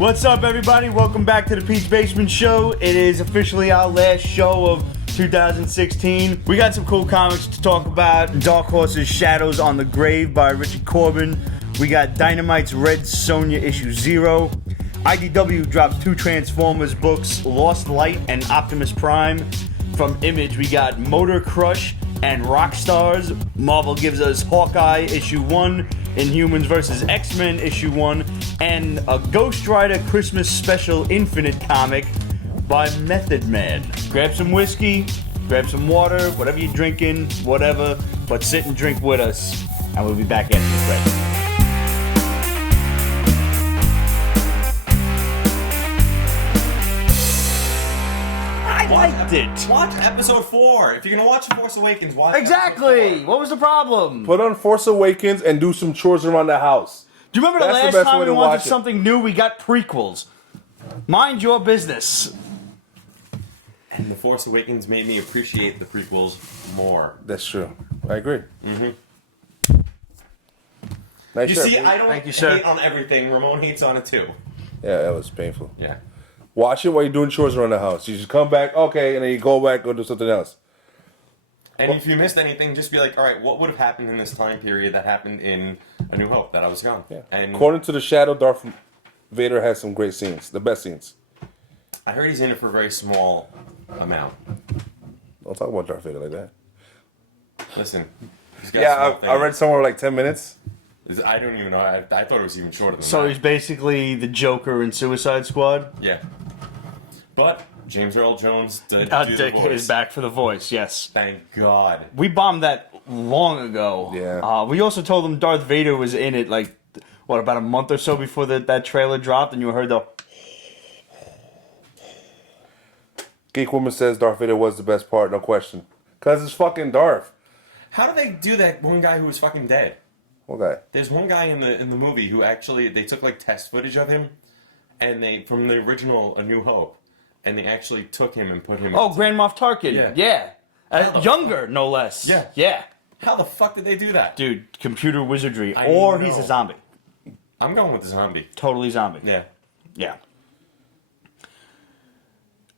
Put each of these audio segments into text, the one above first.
What's up, everybody? Welcome back to the Pete's Basement Show. It is officially our last show of 2016. We got some cool comics to talk about. Dark Horse's Shadows on the Grave by Richard Corbin. We got Dynamite's Red Sonja issue 0. IDW drops 2 Transformers books, Lost Light and Optimus Prime. From Image, we got Motor Crush and Rockstars. Marvel gives us Hawkeye issue 1, Inhumans vs. X-Men issue 1, and a Ghost Rider Christmas Special Infinite comic by Method Man. Grab some whiskey, grab some water, whatever you're drinking, whatever, but sit and drink with us, and we'll be back after the credits. Watch episode 4. If you're gonna watch Force Awakens, watch Exactly! What was the problem? Put on Force Awakens and do some chores around the house. Do you remember the That's last the time way we to wanted watch it. something new? We got prequels. Mind your business. And The Force Awakens made me appreciate the prequels more. That's true. I agree. Mm-hmm. Nice You shirt, see, boy. I don't Thank you, sir. hate on everything. Ramon hates on it too. Yeah, that was painful. Yeah. Watch it while you're doing chores around the house. You just come back, okay, and then you go back, go do something else. And if you missed anything, just be like, all right, what would have happened in this time period that happened in A New Hope that I was gone? Yeah. And According to the Shadow, Darth Vader has some great scenes. The best scenes. I heard he's in it for a very small amount. Don't talk about Darth Vader like that. Listen. He's got Yeah, small I things. read somewhere like 10 minutes. I don't even know. I thought it was even shorter than So that. he's basically the Joker in Suicide Squad? Yeah. But James Earl Jones did do the Dick voice. is back for the voice, yes. Thank God. We bombed that long ago. Yeah. We also told them Darth Vader was in it, like, what, about a month or so before that trailer dropped, and you heard the... Geek Woman says Darth Vader was the best part, no question. Because it's fucking Darth. How do they do that? One guy who was fucking dead. Okay. There's one guy in the movie who actually they took like test footage of him, and they from the original A New Hope, and they actually took him and put him. Oh, into- Grand Moff Tarkin. Yeah. Yeah. How the Younger, no less. Yeah. Yeah. How the fuck did they do that? Dude, computer wizardry. I Or know. he's a zombie. I'm going with the zombie. Totally zombie. Yeah. Yeah.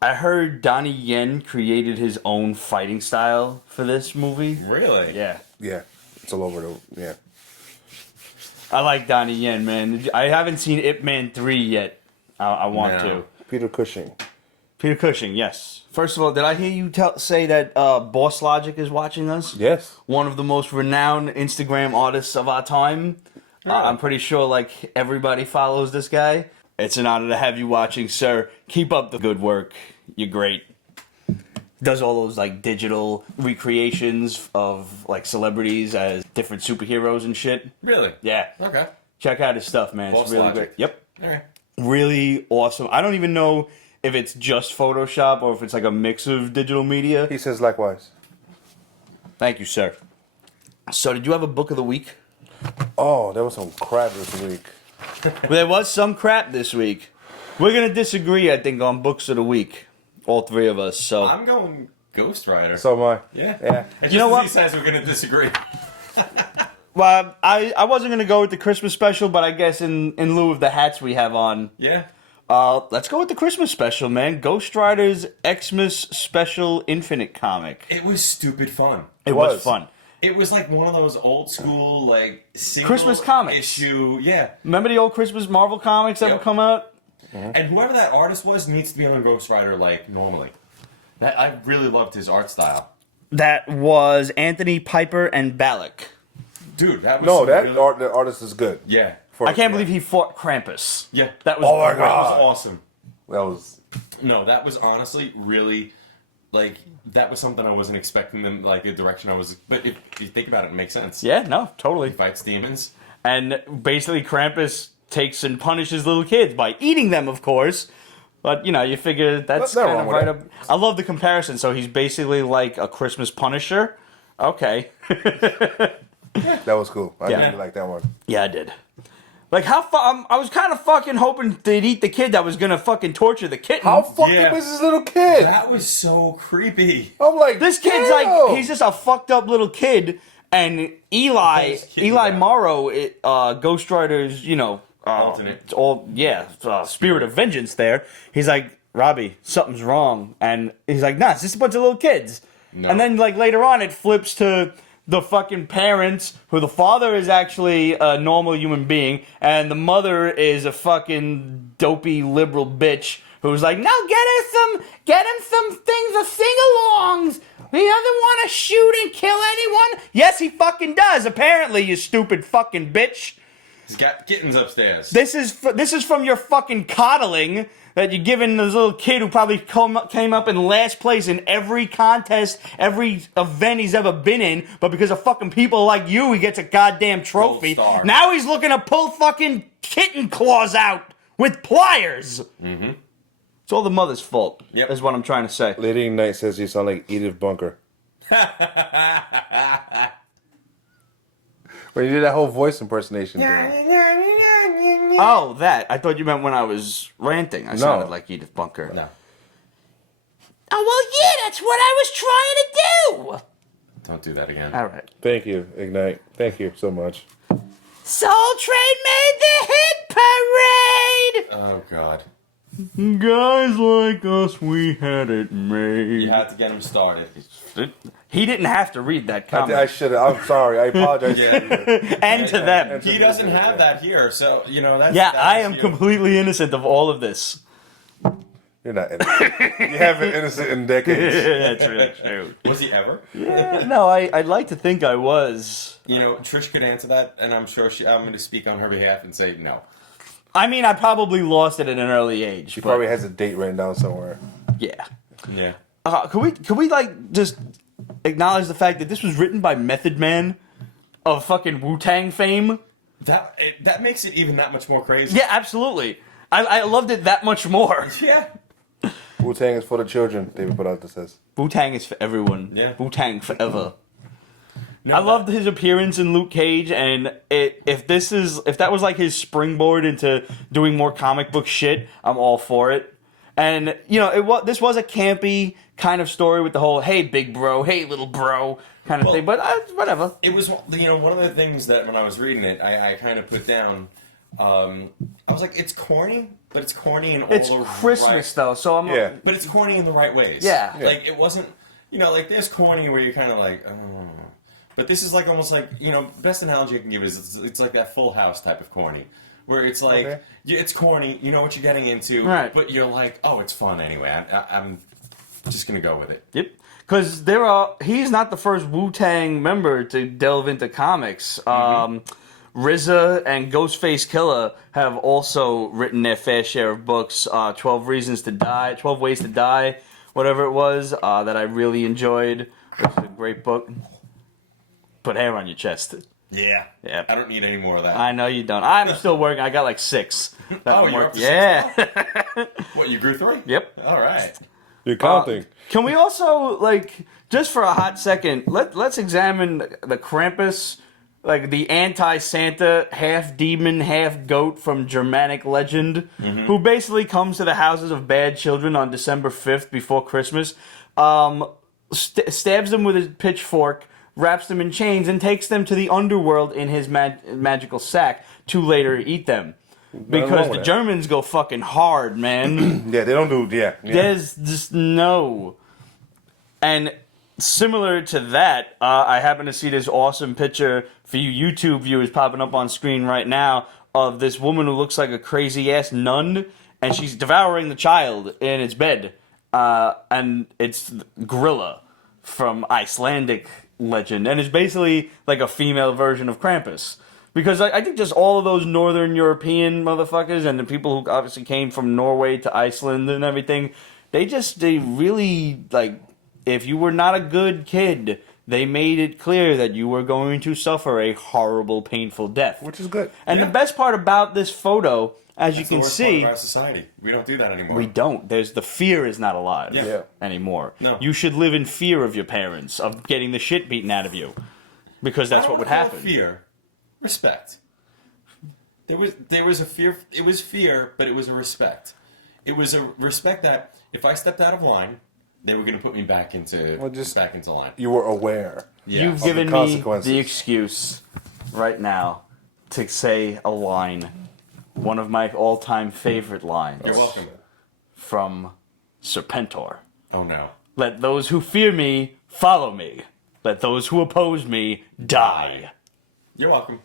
I heard Donnie Yen created his own fighting style for this movie. Really? Yeah. Yeah. It's all over the... Yeah. I like Donnie Yen, man. I haven't seen Ip Man 3 yet. I want No. to. Peter Cushing. Peter Cushing, yes. First of all, did I hear you say that Boss Logic is watching us? Yes. One of the most renowned Instagram artists of our time. I'm pretty sure like everybody follows this guy. It's an honor to have you watching, sir. Keep up the good work. You're great. Does all those like digital recreations of like celebrities as different superheroes and shit. Really? Yeah. Okay. Check out his stuff, man. Boss It's really Logic. great. Yep. All right. Really awesome. I don't even know if it's just Photoshop or if it's like a mix of digital media. He says likewise. Thank you, sir. So, did you have a book of the week? Oh, there was some crap this week. Well, there was some crap this week. We're going to disagree, I think, on books of the week. All 3 of us, so... I'm going Ghost Rider. So am I. Yeah. Yeah. And You know just what? as he says we're gonna disagree. Well, I wasn't going to go with the Christmas special, but I guess in lieu of the hats we have on, Yeah. let's go with the Christmas special, man. Ghost Rider's Xmas Special Infinite comic. It was stupid fun. It was was. fun. It was like one of those old school like single Christmas comics. issue. Yeah. Remember the old Christmas Marvel comics that Yep. would come out? And whoever that artist was needs to be on Ghost Rider like normally. That I really loved his art style. That was Anthony Piper and Balak. Dude, that was No, some that really- the artist is good. Yeah. I can't believe he fought Krampus. Yeah. That was Oh my great. That was God. awesome. That was... No, that was honestly really like that was something I wasn't expecting in like the direction I was but if you think about it, it makes sense. Yeah, no, totally. He fights demons. And basically Krampus takes and punishes little kids by eating them, of course. But, you know, you figure that's Nothing kind wrong of with right that. up... I love the comparison. So he's basically like a Christmas Punisher. Okay. That was cool. I Yeah. really like that one. Yeah, I did. Like, how I was kind of fucking hoping they'd eat the kid that was gonna fucking torture the kitten. How fucked Yeah. up is this little kid? That was so creepy. I'm like, This kid's damn. like, he's just a fucked up little kid, and Eli Nice kid, Eli yeah. Morrow, Ghost Rider's, you know, Alternate. Spirit of vengeance there. He's like, Robbie, something's wrong. And he's like, nah, it's just a bunch of little kids. No. And then, like, later on, it flips to the fucking parents, who the father is actually a normal human being, and the mother is a fucking dopey liberal bitch who's like, no, get him some things of sing-alongs. He doesn't want to shoot and kill anyone. Yes, he fucking does, apparently, you stupid fucking bitch. He's got kittens upstairs. This is from your fucking coddling that you're giving this little kid who probably came up in last place in every contest, every event he's ever been in, but because of fucking people like you, he gets a goddamn trophy. Now he's looking to pull fucking kitten claws out with pliers. Mm-hmm. It's all the mother's fault, is what I'm trying to say. Lady Knight says you sound like Edith Bunker. When you did that whole voice impersonation thing. Oh, that. I thought you meant when I was ranting. I sounded like Edith Bunker. No. Oh, well, yeah, that's what I was trying to do. Don't do that again. All right. Thank you, Ignite. Thank you so much. Soul Train made the hit parade! Oh, God. Guys like us, we had it made. You had to get him started. He didn't have to read that comment. I should have. I'm sorry. I apologize to you. And to them. He doesn't have that here, so, you know, that's... Yeah, I am completely innocent of all of this. You're not innocent. You haven't been innocent in decades. That's really true. Was he ever? Yeah, no, I'd like to think I was. You know, Trish could answer that, and I'm sure I'm going to speak on her behalf and say no. I mean, I probably lost it at an early age. She probably has a date written down somewhere. Yeah. Yeah. Could we like just acknowledge the fact that this was written by Method Man of fucking Wu-Tang fame? That makes it even that much more crazy. Yeah, absolutely. I loved it that much more. Yeah. Wu-Tang is for the children, David Peralta says. Wu-Tang is for everyone. Yeah. Wu-Tang forever. No, I loved his appearance in Luke Cage, and if that was like his springboard into doing more comic book shit, I'm all for it. And you know, this was a campy kind of story with the whole "Hey, big bro, hey, little bro" kind of thing. But whatever. It was, you know, one of the things that when I was reading it, I kind of put down. I was like, it's corny, but it's corny in all It's the Christmas though, so I'm. Yeah. But it's corny in the right ways. Yeah. Like it wasn't, you know, like there's corny where you're kind of like, oh. But this is like almost like, you know, best analogy I can give is it's like that Full House type of corny. Where it's like, it's corny, you know what you're getting into, right. But you're like, oh, it's fun anyway. I'm just going to go with it. Yep. Because he's not the first Wu-Tang member to delve into comics. RZA and Ghostface Killah have also written their fair share of books. 12 Ways to Die, whatever it was, that I really enjoyed. It's a great book. Put hair on your chest. Yeah. Yep. I don't need any more of that. I know you don't. I'm still working. I got like 6. You're up to 6 Yeah. What, you grew 3? Yep. All right. You're counting. Can we also, like, just for a hot second, let's examine the Krampus, like the anti-Santa, half demon, half goat from Germanic legend, who basically comes to the houses of bad children on December 5th before Christmas, stabs them with his pitchfork, wraps them in chains, and takes them to the underworld in his magical sack to later eat them. Because the Germans go fucking hard, man. Yeah, they don't do, There's just no. And similar to that, I happen to see this awesome picture for you YouTube viewers popping up on screen right now of this woman who looks like a crazy-ass nun, and she's devouring the child in its bed. And it's Grilla from Icelandic legend, and it's basically like a female version of Krampus. Because I think just all of those Northern European motherfuckers and the people who obviously came from Norway to Iceland and everything, they really, like, if you were not a good kid, they made it clear that you were going to suffer a horrible, painful death. Which is good. And the best part about this photo, as you can see... Part of our society. We don't do that anymore. We don't. The fear is not alive anymore. No. You should live in fear of your parents, of getting the shit beaten out of you. Because that's what would happen. Fear. Respect. There was a fear. It was fear, but it was a respect. It was a respect that if I stepped out of line, they were going to put me back into line. You were aware. Yeah. You've given me the excuse right now to say a line. one of my all-time favorite lines. You're welcome. From Serpentor. Oh no. Let those who fear me follow me. Let those who oppose me die. You're welcome.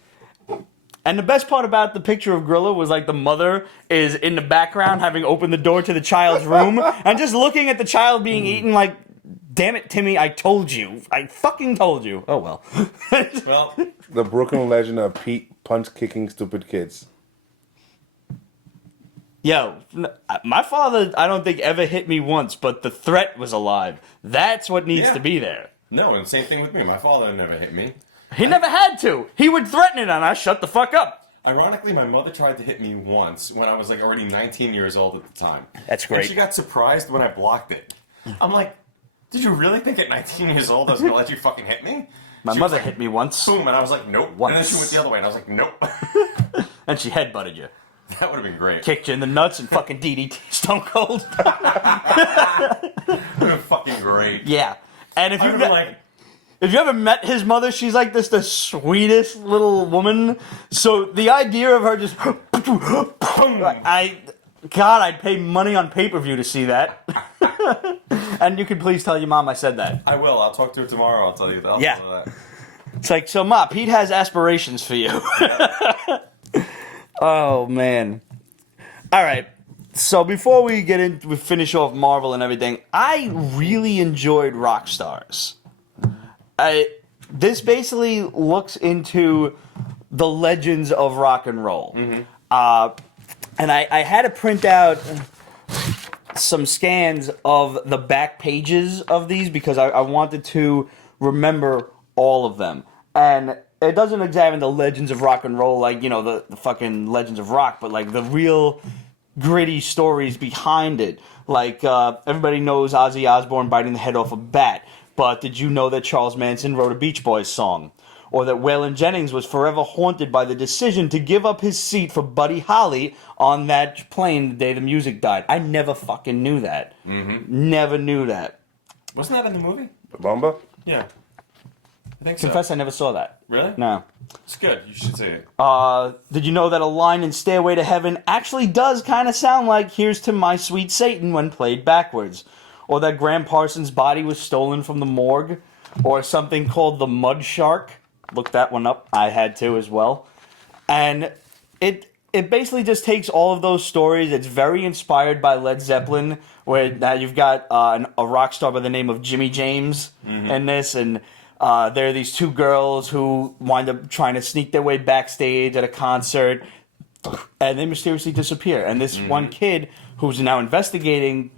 And the best part about the picture of Grilla was like the mother is in the background having opened the door to the child's room and just looking at the child being eaten like, damn it, Timmy, I told you. I fucking told you. Oh, well. Well, The Brooklyn legend of Pete punch-kicking stupid kids. Yo, my father, I don't think ever hit me once, but the threat was alive. That's what needs to be there. no, and same thing with me. My father never hit me. He never had to. He would threaten it and I shut the fuck up. Ironically, my mother tried to hit me once when I was like already 19 years old at the time. That's great. And she got surprised when I blocked it. I'm like, did you really think at 19 years old I was going to let you fucking hit me? My She mother was like, hit me once. Boom, and I was like, nope. Once. And then she went the other way, and I was like, nope. And she headbutted you. That would have been great. Kicked you in the nuts and fucking DDT Stone Cold. That would have been fucking great. Yeah. And if I you would have been like, if you ever met his mother, she's like this the sweetest little woman. So the idea of her just I'd pay money on pay-per-view to see that. And you could please tell your mom I said that. I will. I'll talk to her tomorrow. I'll tell you that. Yeah. It's like, so Ma, Pete has aspirations for you. Oh, man. All right. So before we finish off Marvel and everything, I really enjoyed Rockstars. This basically looks into the legends of rock and roll. Mm-hmm. And I had to print out some scans of the back pages of these because I wanted to remember all of them. And it doesn't examine the legends of rock and roll like, you know, the fucking legends of rock, but like the real gritty stories behind it. Like, everybody knows Ozzy Osbourne biting the head off a bat, but did you know that Charles Manson wrote a Beach Boys song? Or that Waylon Jennings was forever haunted by the decision to give up his seat for Buddy Holly on that plane the day the music died. I never fucking knew that. Mm-hmm. Never knew that. Wasn't that in the movie? The Bomba? Yeah. I think so. Confess I never saw that. Really? No. It's good. You should see it. Did you know that a line in Stairway to Heaven actually does kind of sound like Here's to My Sweet Satan when played backwards? Or that Graham Parsons' body was stolen from the morgue? Or something called the Mud Shark? Look that one up. I had to as well. And it basically just takes all of those stories. It's very inspired by Led Zeppelin, where now you've got a rock star by the name of Jimmy James in this, and there are these two girls who wind up trying to sneak their way backstage at a concert, and they mysteriously disappear. And this one kid who's now investigating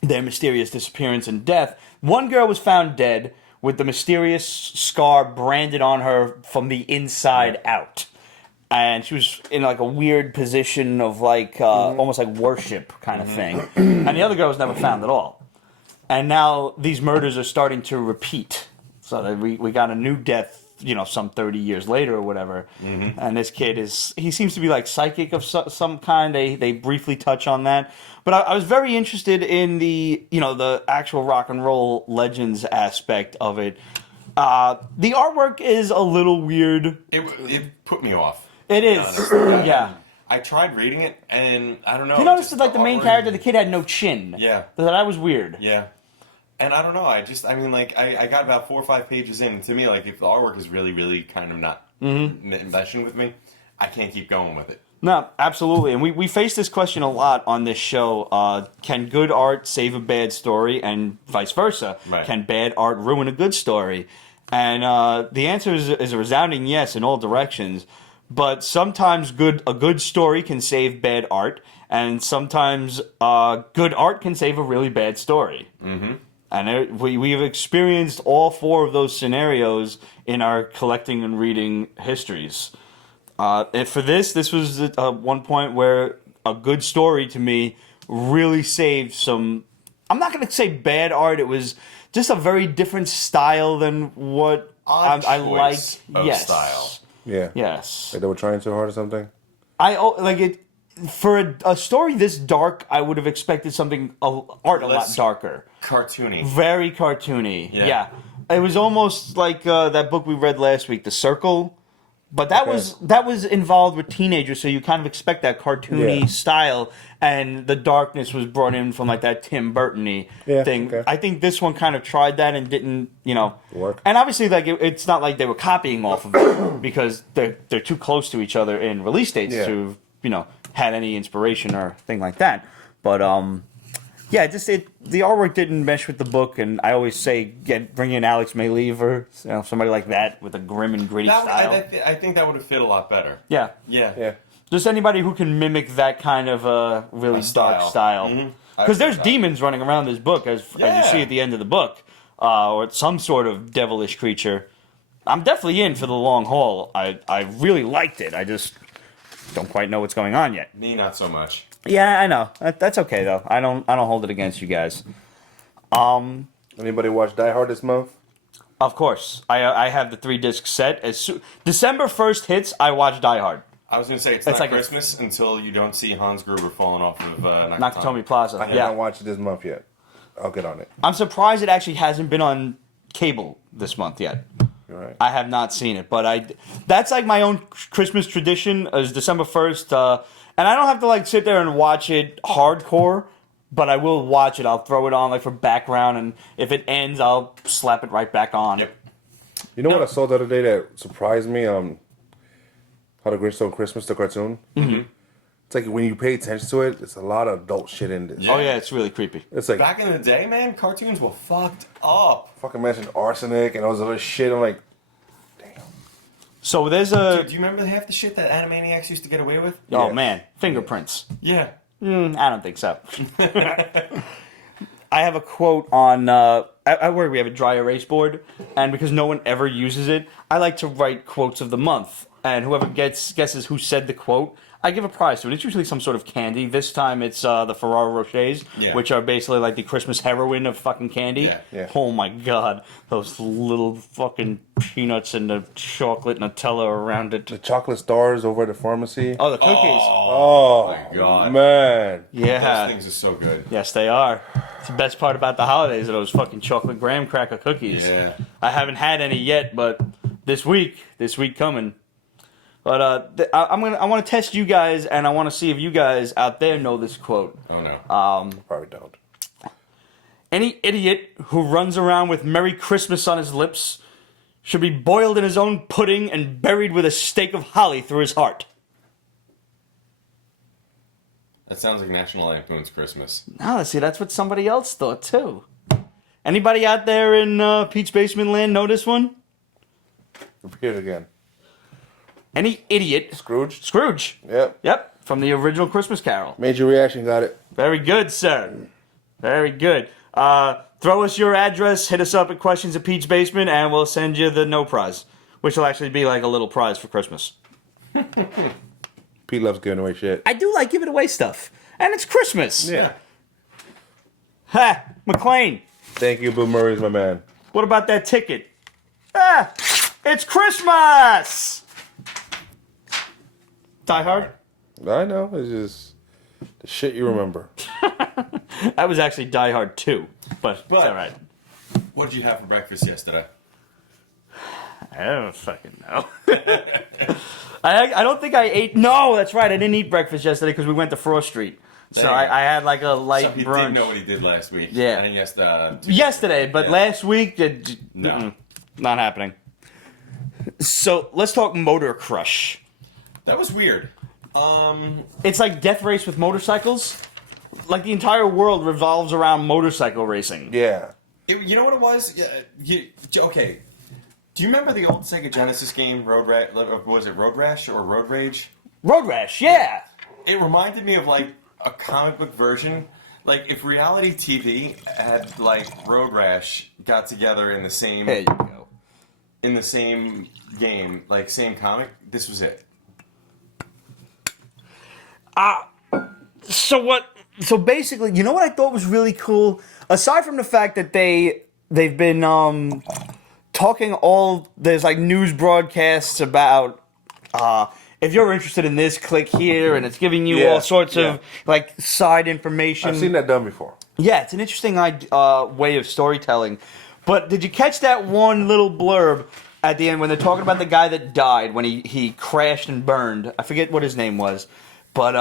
their mysterious disappearance and death, one girl was found dead with the mysterious scar branded on her from the inside out. And she was in like a weird position of like, almost like worship kind of thing. And the other girl was never found at all. And now these murders are starting to repeat. So that we got a new death, you know, some 30 years later or whatever. And this kid he seems to be like psychic of some kind. They briefly touch on that. But I was very interested in the actual rock and roll legends aspect of it. The artwork is a little weird. It put me off. It is, yeah. I tried reading it, and I don't know. You noticed that like the main character, the kid had no chin. Yeah. That was weird. Yeah. And I don't know, I got about 4 or 5 pages in, and to me, like, if the artwork is really, really kind of not meshing with me, I can't keep going with it. No, absolutely. And we face this question a lot on this show. Can good art save a bad story, and vice versa? Right. Can bad art ruin a good story? And the answer is a resounding yes in all directions. But sometimes a good story can save bad art, and sometimes good art can save a really bad story. Mm-hmm. And we have experienced all 4 of those scenarios in our collecting and reading histories. And for this was one point where a good story to me really saved some. I'm not going to say bad art. It was just a very different style than what I liked. Yes. Style. Yeah. Yes. Like they were trying too hard or something? I like it. For a story this dark, I would have expected something a lot darker. Cartoony. Very cartoony. Yeah. It was almost like that book we read last week, The Circle, But that was involved with teenagers, so you kind of expect that cartoony style, and the darkness was brought in from like that Tim Burton-y thing. Okay. I think this one kind of tried that and didn't, work. And obviously, like it's not like they were copying off of it because they're too close to each other in release dates to had any inspiration or thing like that. But the artwork didn't mesh with the book, and I always say bring in Alex Mayleave or somebody like that with a grim and gritty style. I think that would have fit a lot better. Yeah. Just anybody who can mimic that kind of really dark style. Because there's demons running around this book, as you see at the end of the book, or some sort of devilish creature. I'm definitely in for the long haul. I really liked it. I just don't quite know what's going on yet. Me, not so much. Yeah, I know. That's okay though. I don't hold it against you guys. Anybody watch Die Hard this month? Of course. I have the 3-disc set. December 1st hits, I watch Die Hard. I was going to say, it's not like Christmas until you don't see Hans Gruber falling off of Nakatomi Plaza. I haven't watched it this month yet. I'll get on it. I'm surprised it actually hasn't been on cable this month yet. Right. I have not seen it, but that's like my own Christmas tradition is December 1st. And I don't have to like sit there and watch it hardcore, but I will watch it. I'll throw it on like for background, and if it ends, I'll slap it right back on. Yep. You know what I saw the other day that surprised me? How the Grinch Stole Christmas, the cartoon. Mm-hmm. It's like when you pay attention to it, there's a lot of adult shit in this. Yeah. Oh yeah, it's really creepy. It's like back in the day, man, cartoons were fucked up. Fucking mentioned arsenic and all this other shit. I'm like, damn. So there's a. Dude, do you remember half the shit that Animaniacs used to get away with? Oh man, fingerprints. Yeah. I don't think so. I have a quote on at work. We have a dry erase board, and because no one ever uses it, I like to write quotes of the month. And whoever guesses who said the quote, I give a prize to it. It's usually some sort of candy. This time it's the Ferrero Rochers, which are basically like the Christmas heroin of fucking candy. Yeah. Oh my god, those little fucking peanuts and the chocolate Nutella around it. The chocolate stars over at the pharmacy. Oh, the cookies. Oh my god, man. Yeah, those things are so good. Yes, they are. It's the best part about the holidays are those fucking chocolate graham cracker cookies. Yeah. I haven't had any yet, but this week coming. But I want to test you guys, and I want to see if you guys out there know this quote. Oh no. Probably don't. Any idiot who runs around with Merry Christmas on his lips should be boiled in his own pudding and buried with a stake of holly through his heart. That sounds like National Lampoon's Christmas. No, see, that's what somebody else thought too. Anybody out there in Pete's Basement Land know this one? Repeat it again. Any idiot. Scrooge. Yep. From the original Christmas Carol. Major reaction, got it. Very good, sir. Very good. Throw us your address, hit us up at Questions at Pete's Basement, and we'll send you the no prize, which will actually be like a little prize for Christmas. Pete loves giving away shit. I do like giving away stuff. And it's Christmas. Yeah. Ha! McFarlane. Thank you, Bill Murray's my man. What about that ticket? It's Christmas! Die Hard? I know. It's just the shit you remember. That was actually Die Hard 2, but it's alright. What did you have for breakfast yesterday? I don't fucking know. I don't think I ate... No, that's right. I didn't eat breakfast yesterday because we went to Frost Street. So I had like a light so he brunch. did know what he did last week. Yeah. And yesterday. Yesterday, but last week... No. Not happening. So, let's talk Motor Crush. That was weird. It's like Death Race with motorcycles. Like the entire world revolves around motorcycle racing. Yeah. You know what it was? Okay. Do you remember the old Sega Genesis game, Road Rash? Was it Road Rash or Road Rage? Road Rash, yeah. It reminded me of like a comic book version. Like if reality TV had like Road Rash got together in the same. There you go. In the same game, like same comic. This was it. So basically, you know what I thought was really cool? Aside from the fact that they've been talking there's like news broadcasts about if you're interested in this, click here, and it's giving you all sorts of like side information. I've seen that done before. Yeah, it's an interesting way of storytelling. But did you catch that one little blurb at the end when they're talking about the guy that died when he crashed and burned. I forget what his name was, but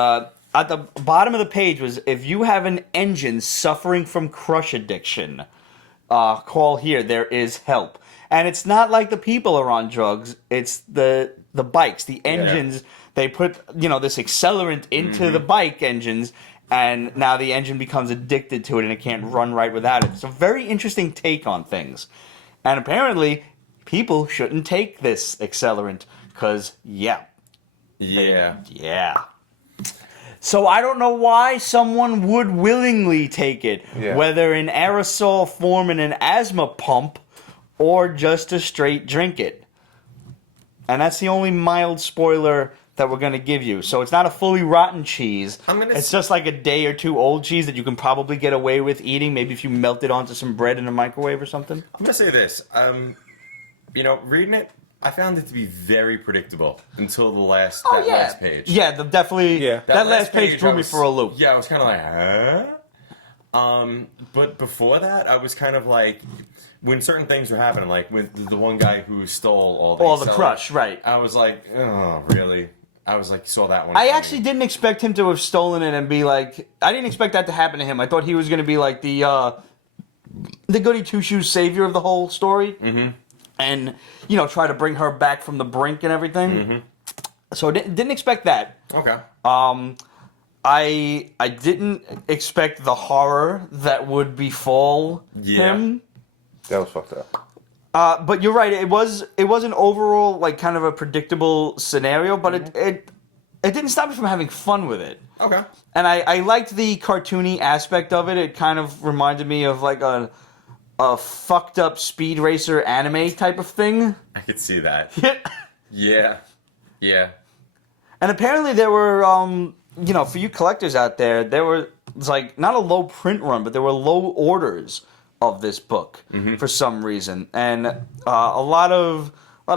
at the bottom of the page was, if you have an engine suffering from crush addiction, call here. There is help. And it's not like the people are on drugs. It's the bikes, the engines. Yeah. They put this accelerant into the bike engines, and now the engine becomes addicted to it and it can't run right without it. It's a very interesting take on things. And apparently, people shouldn't take this accelerant because, yeah. So I don't know why someone would willingly take it, whether in aerosol form in an asthma pump or just to straight drink it. And that's the only mild spoiler that we're going to give you. So it's not a fully rotten cheese. It's just like a day or two old cheese that you can probably get away with eating, maybe if you melt it onto some bread in a microwave or something. I'm going to say this. Reading it, I found it to be very predictable until the last page. Yeah, definitely. Yeah. That last page threw me for a loop. Yeah, I was kind of like, huh? But before that, I was kind of like, when certain things were happening, like with the one guy who stole all the crush, right? I was like, oh, really? I was like, saw that one. I actually didn't expect him to have stolen it and be like, I didn't expect that to happen to him. I thought he was going to be like the goody two shoes savior of the whole story. Mm-hmm. And, try to bring her back from the brink and everything. Mm-hmm. So didn't expect that. Okay. I didn't expect the horror that would befall him. That was fucked up. But you're right. It was an overall like kind of a predictable scenario, but it didn't stop me from having fun with it. Okay. And I liked the cartoony aspect of it. It kind of reminded me of like a fucked up Speed Racer anime type of thing. I could see that. Yeah. And apparently there were, for you collectors out there, it's like not a low print run, but there were low orders of this book for some reason. And a lot of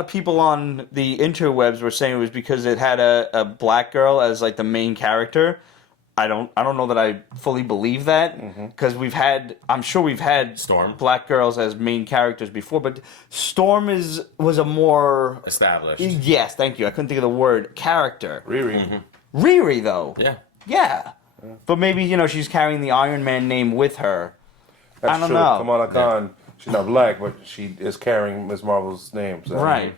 people on the interwebs were saying it was because it had a black girl as like the main character. I don't know that I fully believe that because I'm sure we've had Storm black girls as main characters before, but Storm was a more established. Yes, thank you. I couldn't think of the word character. Riri. Riri though. Yeah. But maybe she's carrying the Iron Man name with her. That's I don't true. know. Kamala Khan, she's not black, but she is carrying Ms. Marvel's name. So. Right.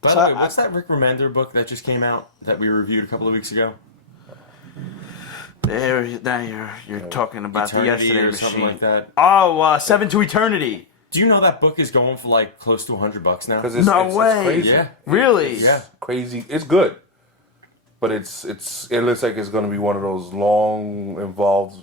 By the way, what's that Rick Remender book that just came out that we reviewed a couple of weeks ago? Now you're talking about Eternity the Yesterday or Machine. something like that. Oh, Seven to Eternity. Do you know that book is going for like close to $100 now? It's crazy. Yeah. Really? Yeah. Crazy. It's good. But it looks like it's going to be one of those long, involved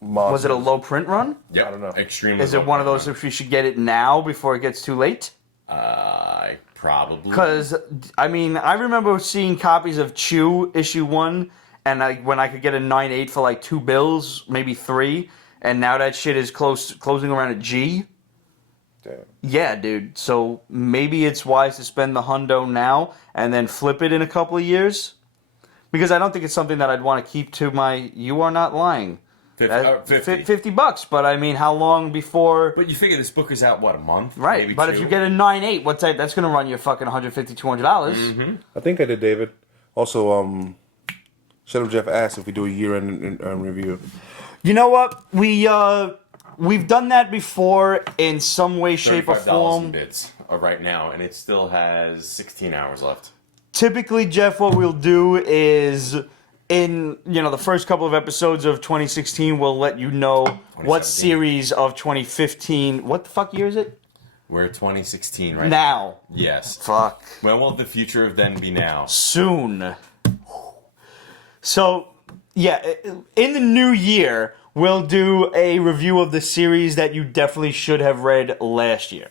monsters. Was it a low print run? Yeah. I don't know. Extremely. Is it one of those if you should get it now before it gets too late? Probably. Because, I remember seeing copies of Chew issue 1 and when I could get a 9.8 for like $2, maybe 3, and now that shit is closing around a G. Damn. Yeah, dude. So maybe it's wise to spend the hundo now and then flip it in a couple of years. Because I don't think it's something that I'd want to keep to my. You are not lying. $50. But how long before? But you figure this book is out a month, right? Maybe but 2? If you get a 9.8, what's that? That's going to run you fucking $150, $200. I think I did, David. Also, Shut Up Jeff asked if we do a year-end review. You know what? We've done that before in some way, shape, or form. Bits right now, and it still has 16 hours left. Typically, Jeff, what we'll do is in the first couple of episodes of 2016, we'll let you know what series of 2015. What the fuck year is it? We're 2016 right now. Yes. Fuck. When will the future of then be now? Soon. So, yeah, in the new year, we'll do a review of the series that you definitely should have read last year.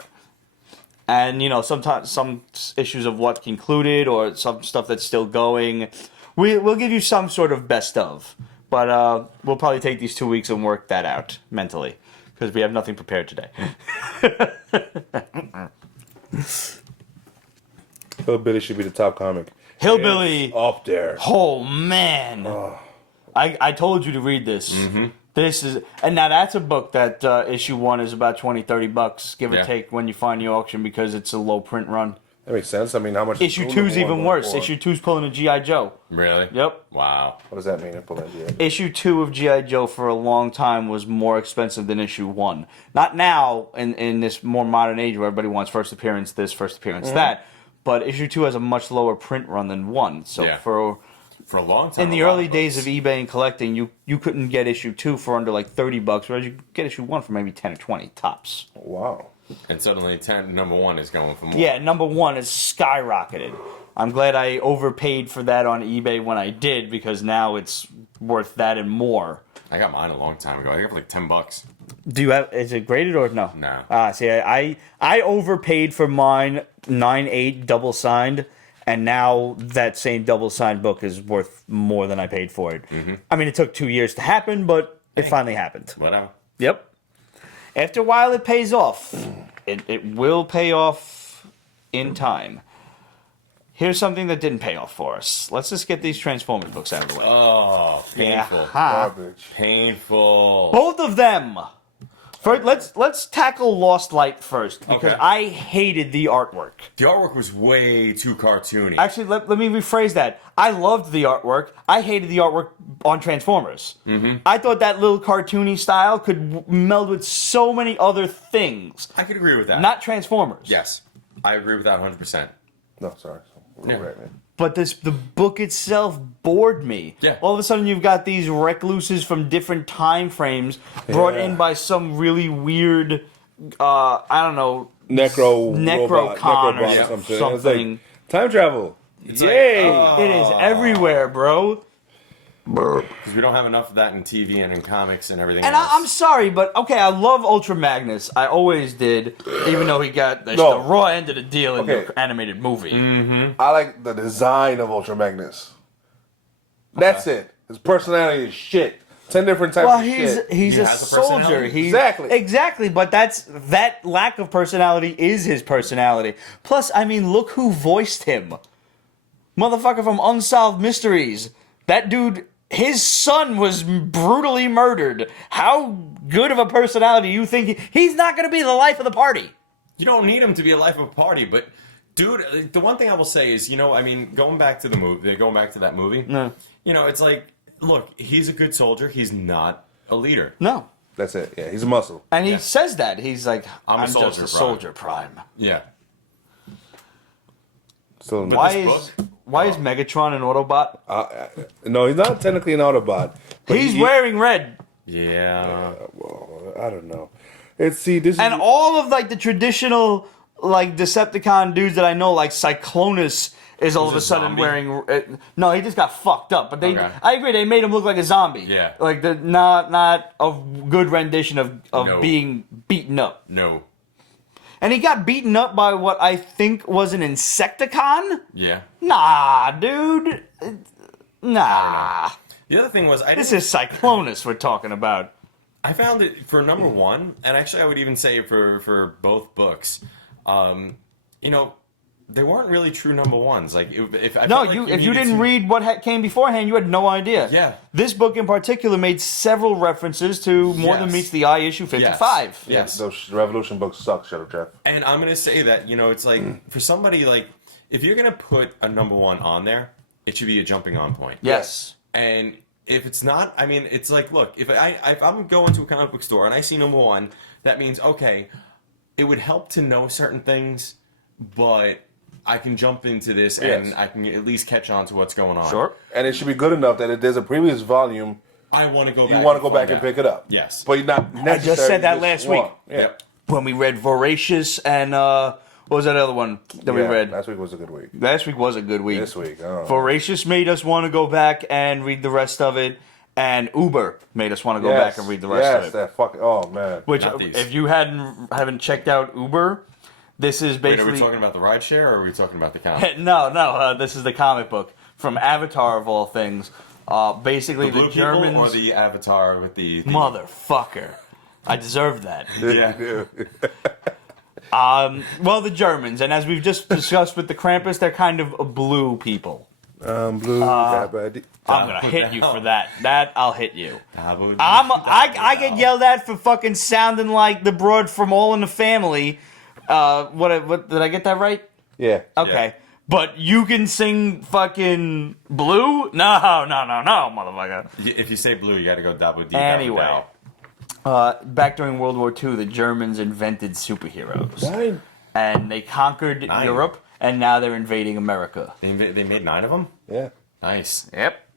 And, sometimes some issues of what concluded or some stuff that's still going. We'll give you some sort of best of. But we'll probably take these 2 weeks and work that out mentally. Because we have nothing prepared today. Hillbilly should be the top comic. Hillbilly. It's up there. Oh, man. I told you to read this. And now that's a book that issue 1 is about $20-$30, give or take, when you find the auction, because it's a low print run. That makes sense. I mean, how much? Issue 2 is even worse. Issue 2 is pulling a G.I. Joe. Really? Yep. Wow. What does that mean? Pulling G.I. Joe? Issue 2 of G.I. Joe for a long time was more expensive than issue 1. Not now, in this more modern age where everybody wants first appearance this, first appearance that, but issue 2 has a much lower print run than 1. So for a long time. In the early days of eBay and collecting, you couldn't get issue 2 for under like $30, whereas you could get issue 1 for maybe 10 or 20 tops. Wow. And suddenly number 1 is going for more. Yeah, number 1 is skyrocketed. I'm glad I overpaid for that on eBay when I did, because now it's worth that and more. I got mine a long time ago. I got it for like $10. Do you have? Is it graded or no? No. See, I overpaid for mine 9/8 double signed, and now that same double signed book is worth more than I paid for it. Mm-hmm. I mean, it took 2 years to happen, but it finally happened. Whatever. Yep. After a while, it pays off. It will pay off in time. Here's something that didn't pay off for us. Let's just get these Transformers books out of the way. Oh, painful. Yeah. Garbage. Painful. Both of them. First, let's tackle Lost Light first, because Okay. I hated the artwork. The artwork was way too cartoony. Actually, let me rephrase that. I loved the artwork. I hated the artwork on Transformers. Mm-hmm. I thought that little cartoony style could meld with so many other things. I could agree with that. Not Transformers. Yes. I agree with that 100%. No, sorry. Yeah. Right, man. But the book itself bored me. Yeah. All of a sudden, you've got these recluses from different time frames brought in by some really weird, I don't know, Necrocon con or or something. It's like, time travel. It's Yay! like, It is everywhere, bro. because we don't have enough of that in TV and in comics and everything And else. I'm sorry, but okay, I love Ultra Magnus. I always did, even though he got the raw end of the deal in the animated movie. Mm-hmm. I like the design of Ultra Magnus. That's it. His personality is shit. 10 different types of shit. He's He a has a soldier. personality. Exactly, but that lack of personality is his personality. Plus, I mean, look who voiced him. Motherfucker from Unsolved Mysteries. That dude, his son was brutally murdered. How good of a personality you think he's not going to be the life of the party? You don't need him to be a life of a party, but dude, the one thing I will say is, I mean, going back to that movie, it's like, look, he's a good soldier. He's not a leader. No. That's it. Yeah, he's a muscle. And he says that. He's like, I'm soldier just a prime. soldier prime. Yeah. So Why is Megatron an Autobot? no, he's not technically an Autobot. But He's wearing red. Yeah. Well, I don't know. This is And all of like the traditional like Decepticon dudes that I know, like Cyclonus, is all of a sudden zombie? wearing. No, he just got fucked up. But Okay. I agree, they made him look like a zombie. Yeah. Like the not a good rendition of No. being beaten up. No. And he got beaten up by what I think was an Insecticon. Yeah. Nah, dude. Nah. The other thing was, This is Cyclonus we're talking about. I found it for number 1, and actually I would even say for both books, they weren't really true number 1s. Like if you didn't read what came beforehand, you had no idea. Yeah. This book in particular made several references to More Than Yes. Meets the Eye issue 55. Yes. those Revolution books suck, shut up, Jeff. And I'm gonna say that it's like for somebody like if you're gonna put a number 1 on there, it should be a jumping on point. Yes. And if it's not, I mean, it's like, look, if I'm going to a comic book store and I see number 1, that means, okay, it would help to know certain things, but I can jump into this and I can at least catch on to what's going on. Sure. And it should be good enough that if there's a previous volume, I want to go back. you want to go find back and out. pick it up. Yes. But you're not necessarily. I just said that last week. Yeah. Yep. When we read Voracious and what was that other one that we read? Last week was a good week. Last week was a good week. This week, oh. Voracious made us want to go back and read the rest of it, and Uber made us want to go back and read the rest of it. That fucking. Oh man. Which, Not these. if you haven't checked out Uber, this is Wait, basically. are we talking about the ride share or are we talking about the comic? No. This is the comic book from Avatar of all things. Basically, The blue the Germans. people or the Avatar with the Motherfucker, I deserve that. Yeah. Well, the Germans, and as we've just discussed with the Krampus, they're kind of blue people. Blue. I'm gonna hit you for that. That I'll hit you. I get yelled at for fucking sounding like the broad from All in the Family. What did I get that right? Yeah. Okay. Yeah. But you can sing fucking Blue? No, motherfucker. If you say blue, you got to go double D. Anyway, back during World War II, the Germans invented superheroes. Nine. And they conquered Europe, and now they're invading America. They made 9 of them? Yeah. Nice. Yep.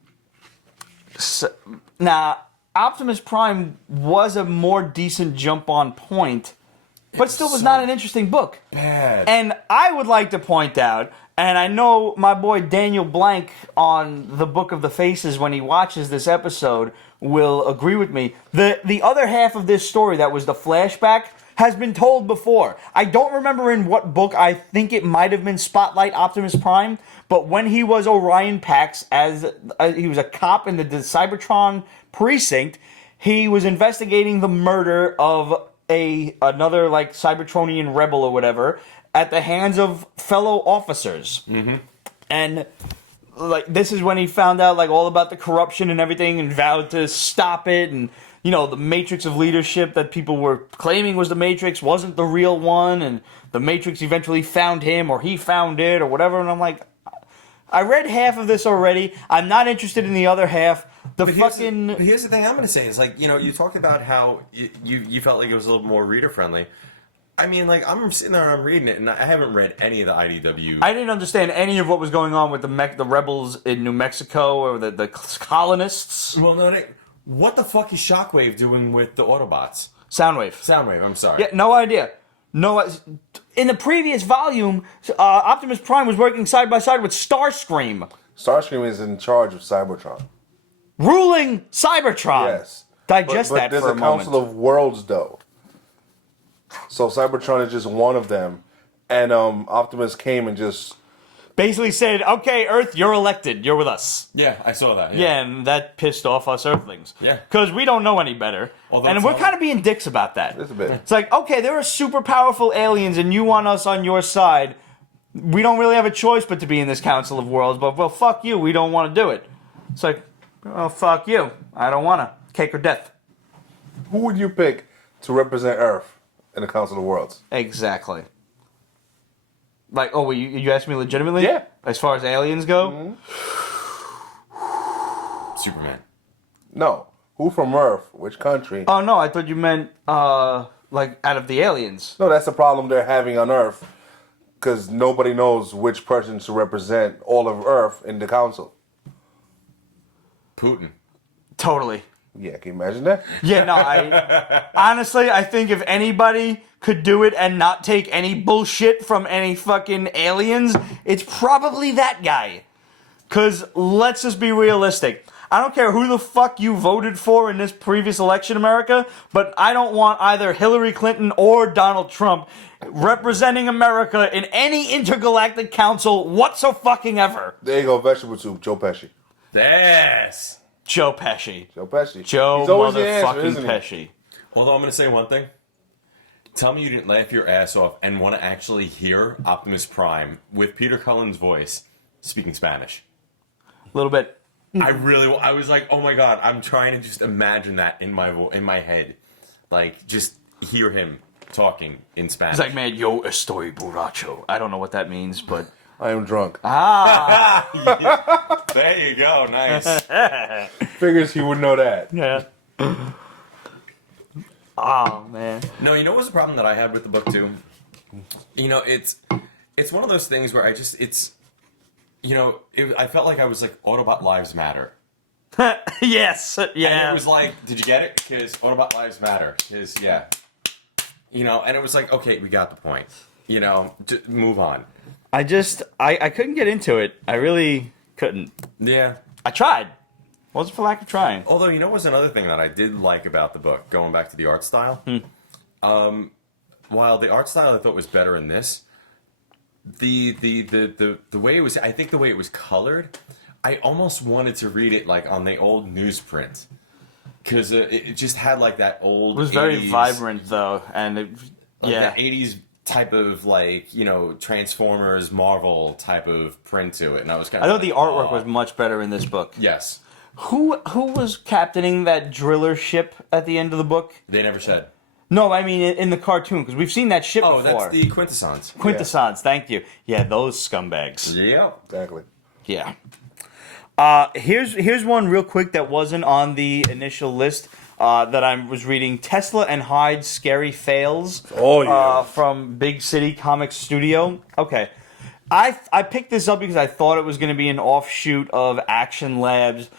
So, now, Optimus Prime was a more decent jump on point, but still was not an interesting book. Bad. And I would like to point out, and I know my boy Daniel Blank on the Book of the Faces, when he watches this episode, will agree with me. The other half of this story that was the flashback has been told before. I don't remember in what book. I think it might have been Spotlight Optimus Prime, but when he was Orion Pax, as he was a cop in the Cybertron precinct, he was investigating the murder of another like Cybertronian rebel or whatever at the hands of fellow officers. Mm-hmm. And like this is when he found out like all about the corruption and everything and vowed to stop it. And you know, the matrix of leadership that people were claiming was the Matrix wasn't the real one, and the Matrix eventually found him, or he found it, or whatever. And I'm like, I read half of this already. I'm not interested in the other half. But here's the thing I'm going to say is, like, you know, you talked about how you felt like it was a little more reader friendly. I mean, like, I'm sitting there and I'm reading it, and I haven't read any of the IDW. I didn't understand any of what was going on with the rebels in New Mexico or the colonists. Well, no, what the fuck is Shockwave doing with the Autobots? Soundwave, I'm sorry. Yeah, no idea. No, in the previous volume, Optimus Prime was working side by side with Starscream. Starscream is in charge of Cybertron. Ruling Cybertron. Yes. Digest but that there's for a a moment. Council of Worlds, though. So Cybertron is just one of them. And Optimus came and just basically said, okay, Earth, you're elected. You're with us. Yeah, I saw that. Yeah, and that pissed off us Earthlings. Yeah. Because we don't know any better. And we're kind of being dicks about that. Just a bit. It's like, okay, there are super powerful aliens and you want us on your side. We don't really have a choice but to be in this Council of Worlds, but, well, fuck you. We don't want to do it. It's like, well, fuck you. I don't want to. Cake or death. Who would you pick to represent Earth in the Council of Worlds? Exactly. Like, oh, you asked me legitimately? Yeah. As far as aliens go? Mm-hmm. Superman. No. Who from Earth? Which country? Oh, no, I thought you meant, like, out of the aliens. No, that's the problem they're having on Earth. Because nobody knows which person to represent all of Earth in the Council. Putin. Totally. Yeah, can you imagine that? Yeah, no, honestly, I think if anybody could do it and not take any bullshit from any fucking aliens, it's probably that guy. Because let's just be realistic. I don't care who the fuck you voted for in this previous election, America, but I don't want either Hillary Clinton or Donald Trump representing America in any intergalactic council whatsoever. There you go, vegetable soup, Joe Pesci. Yes. Joe Pesci. Joe Pesci. Joe He's always the motherfucking answer, Pesci. Although I'm going to say one thing. Tell me you didn't laugh your ass off and want to actually hear Optimus Prime with Peter Cullen's voice speaking Spanish. A little bit. I was like, oh my god, I'm trying to just imagine that in my head. Like, just hear him talking in Spanish. He's like, man, yo estoy borracho. I don't know what that means, but... I am drunk. Ah! There you go, nice. Figures he would know that. Yeah. Oh, man. No, you know what was the problem that I had with the book, too? You know, it's one of those things where I felt like I was like, Autobot Lives Matter. Yes, yeah. And it was like, did you get it? Because Autobot Lives Matter. Yeah. You know, and it was like, okay, we got the point. You know, move on. I couldn't get into it. I really couldn't. Yeah. I tried. Wasn't for lack of trying. Although, you know, was another thing that I did like about the book, going back to the art style. While the art style I thought was better in this, the way it was, I think the way it was colored, I almost wanted to read it like on the old newsprint. Because it just had like that old It was very vibrant, though. And that 80s type of like, you know, Transformers, Marvel type of print to it, and I was kind I of. thought the artwork was much better in this book. Yes. Who was captaining that driller ship at the end of the book? They never said. No, I mean in the cartoon, because we've seen that ship before. Oh, that's the Quintessence. Quintessence, thank you. Yeah, those scumbags. Yeah. Exactly. Yeah. Here's one real quick that wasn't on the initial list that I was reading. Tesla and Hyde Scary Fails. Oh, yeah. From Big City Comics Studio. Okay. I picked this up because I thought it was going to be an offshoot of Action Labs,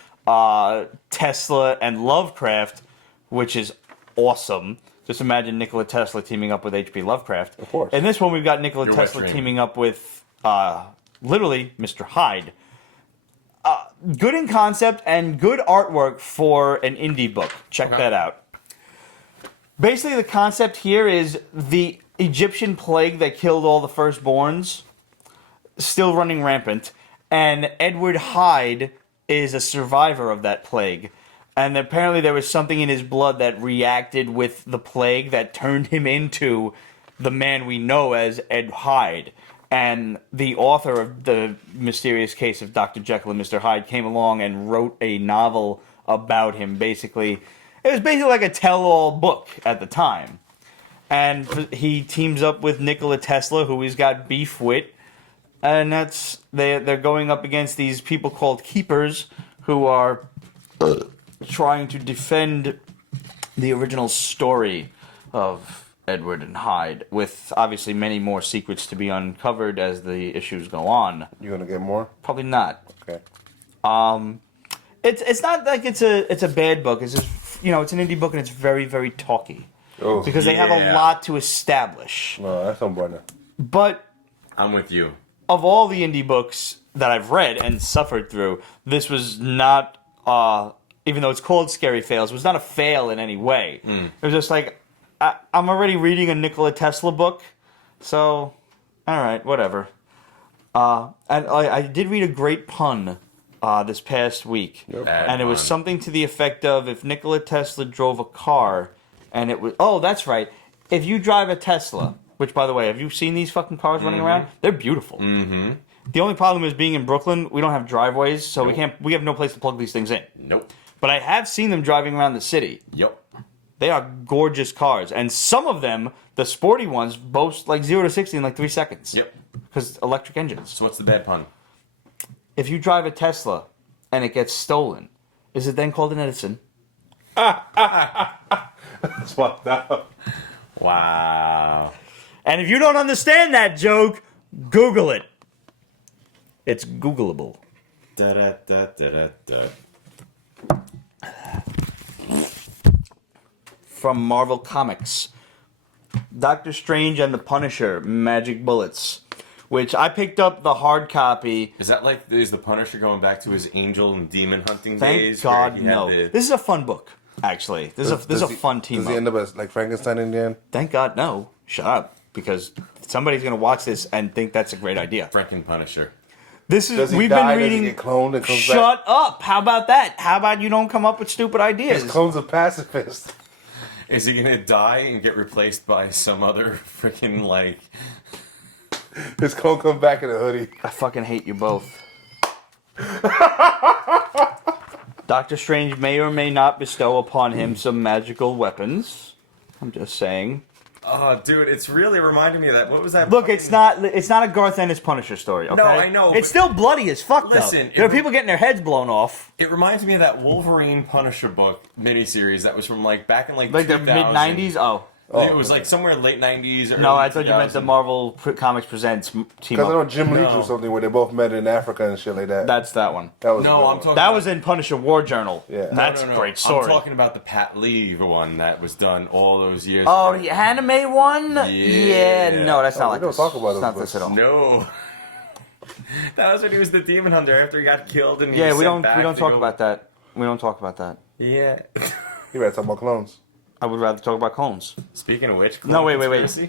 Tesla, and Lovecraft, which is awesome. Just imagine Nikola Tesla teaming up with H.P. Lovecraft. Of course. In this one, we've got Nikola Your Tesla wet dream. teaming up with, literally, Mr. Hyde. Good in concept and good artwork for an indie book. Check that out. Basically, the concept here is the Egyptian plague that killed all the firstborns still running rampant, and Edward Hyde is a survivor of that plague. And apparently there was something in his blood that reacted with the plague that turned him into the man we know as Ed Hyde. And the author of The Mysterious Case of Dr. Jekyll and Mr. Hyde came along and wrote a novel about him. Basically, it was basically like a tell-all book at the time. And he teams up with Nikola Tesla, who he's got beef with. And they're going up against these people called Keepers, who are trying to defend the original story of Edward and Hyde, with obviously many more secrets to be uncovered as the issues go on. You gonna get more? Probably not. Okay. It's not like it's a bad book. It's just, you know, it's an indie book and it's very, very talky. Oh, because they have a lot to establish. No, that's on brother. But I'm with you. of all the indie books that I've read and suffered through, this was not, even though it's called Scary Fails, it was not a fail in any way. It was just like, I'm already reading a Nikola Tesla book, so, alright, whatever. And I did read a great pun this past week. Yep. And it was something to the effect of, if Nikola Tesla drove a car, and it was, oh, that's right, if you drive a Tesla, which, by the way, have you seen these fucking cars running around? They're beautiful. Mm-hmm. The only problem is being in Brooklyn, we don't have driveways, so we have no place to plug these things in. Nope. But I have seen them driving around the city. Yep. They are gorgeous cars, and some of them, the sporty ones, boast like 0 to 60 in like 3 seconds. Yep. Because electric engines. So what's the bad pun? If you drive a Tesla and it gets stolen, is it then called an Edison? That's fucked up. Wow. And if you don't understand that joke, Google it. It's Googleable. Da da da da da. From Marvel Comics, Doctor Strange and the Punisher, Magic Bullets, which I picked up the hard copy. Is that like, is the Punisher going back to his angel and demon hunting Thank days? God, where he had no. the- This is a fun book, actually. This is a fun team Does he up. end up as like Frankenstein in the end? Thank God, no. Shut up, because somebody's gonna watch this and think that's a great idea. Frickin' Punisher. This is Does he we've die? been reading. Does he get cloned and comes Shut up! How about that? How about you don't come up with stupid ideas? His clone's a pacifist. Is he gonna die and get replaced by some other freaking like? His clone comes back in a hoodie. I fucking hate you both. Doctor Strange may or may not bestow upon him some magical weapons. I'm just saying. Oh, dude, it's really reminding me of that. What was that? Look, fucking- it's not a Garth Ennis Punisher story, okay? No, I know, It's but- still bloody as fuck, Listen, though. There are it- people getting their heads blown off. It reminds me of that Wolverine Punisher book miniseries that was from like back in like Like the 2000. mid-90s? Oh. It was like somewhere late 90s. No, I thought you meant the Marvel Comics Presents team Because I know up. Jim Leach No. or something where they both met in Africa and shit like that. That's that one. That was a No, good I'm one. talking. That about, was in Punisher War Journal. Yeah. That's no, a great story. I'm talking about the Pat Lee one that was done all those years Oh, ago. the anime one? Yeah. No, that's not we like don't this. talk about It's those not books. this at all. No. That was when he was the demon hunter after he got killed and he Yeah, was we sent don't back to talk go- about that. We don't talk about that. Yeah. You better talk about clones. I would rather talk about clones. Speaking of which, No, wait. conspiracy?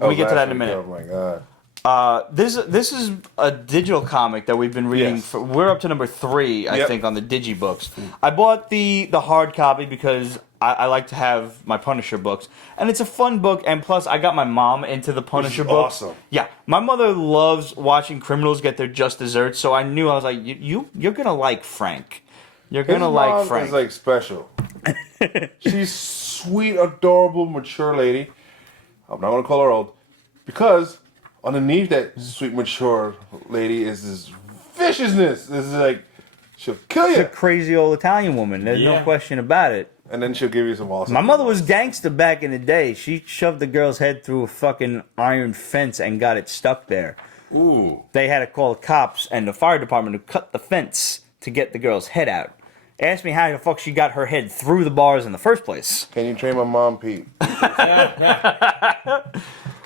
We get to that in a minute. Oh my god. This is a digital comic that we've been reading. Yes. We're up to number 3, I think, on the Digibooks. I bought the hard copy because I like to have my Punisher books, and it's a fun book. And plus, I got my mom into the Punisher books. Awesome. Yeah, my mother loves watching criminals get their just desserts, so I knew I was like, you're gonna like Frank. You're gonna like Frank. His mom is like special. She's sweet, adorable, mature lady. I'm not gonna call her old because underneath that sweet, mature lady is this viciousness. This is like she'll kill you. She's a crazy old Italian woman. There's no question about it. And then she'll give you some awesome. My mother was gangster back in the day. She shoved the girl's head through a fucking iron fence and got it stuck there. Ooh. They had to call the cops and the fire department to cut the fence to get the girl's head out. Ask me how the fuck she got her head through the bars in the first place. Can you train my mom, Pete? I'd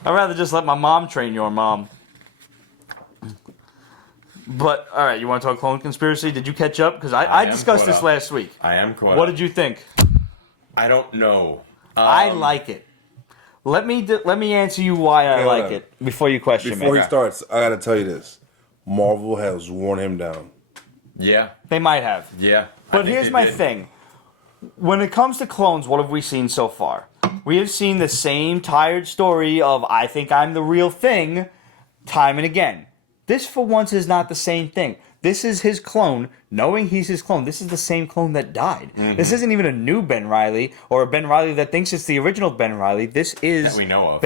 rather just let my mom train your mom. But, all right, you want to talk Clone Conspiracy? Did you catch up? Because I discussed this last week. I am caught What up. did you think? I don't know. I like it. Let me answer you why I like it before you question me. Before he starts, I gotta tell you this. Marvel has worn him down. Yeah. They might have. Yeah. But here's my thing. When it comes to clones, what have we seen so far? We have seen the same tired story of I think I'm the real thing time and again. This, for once, is not the same thing. This is his clone, knowing he's his clone. This is the same clone that died. Mm-hmm. This isn't even a new Ben Reilly or a Ben Reilly that thinks it's the original Ben Reilly. This is that we know of.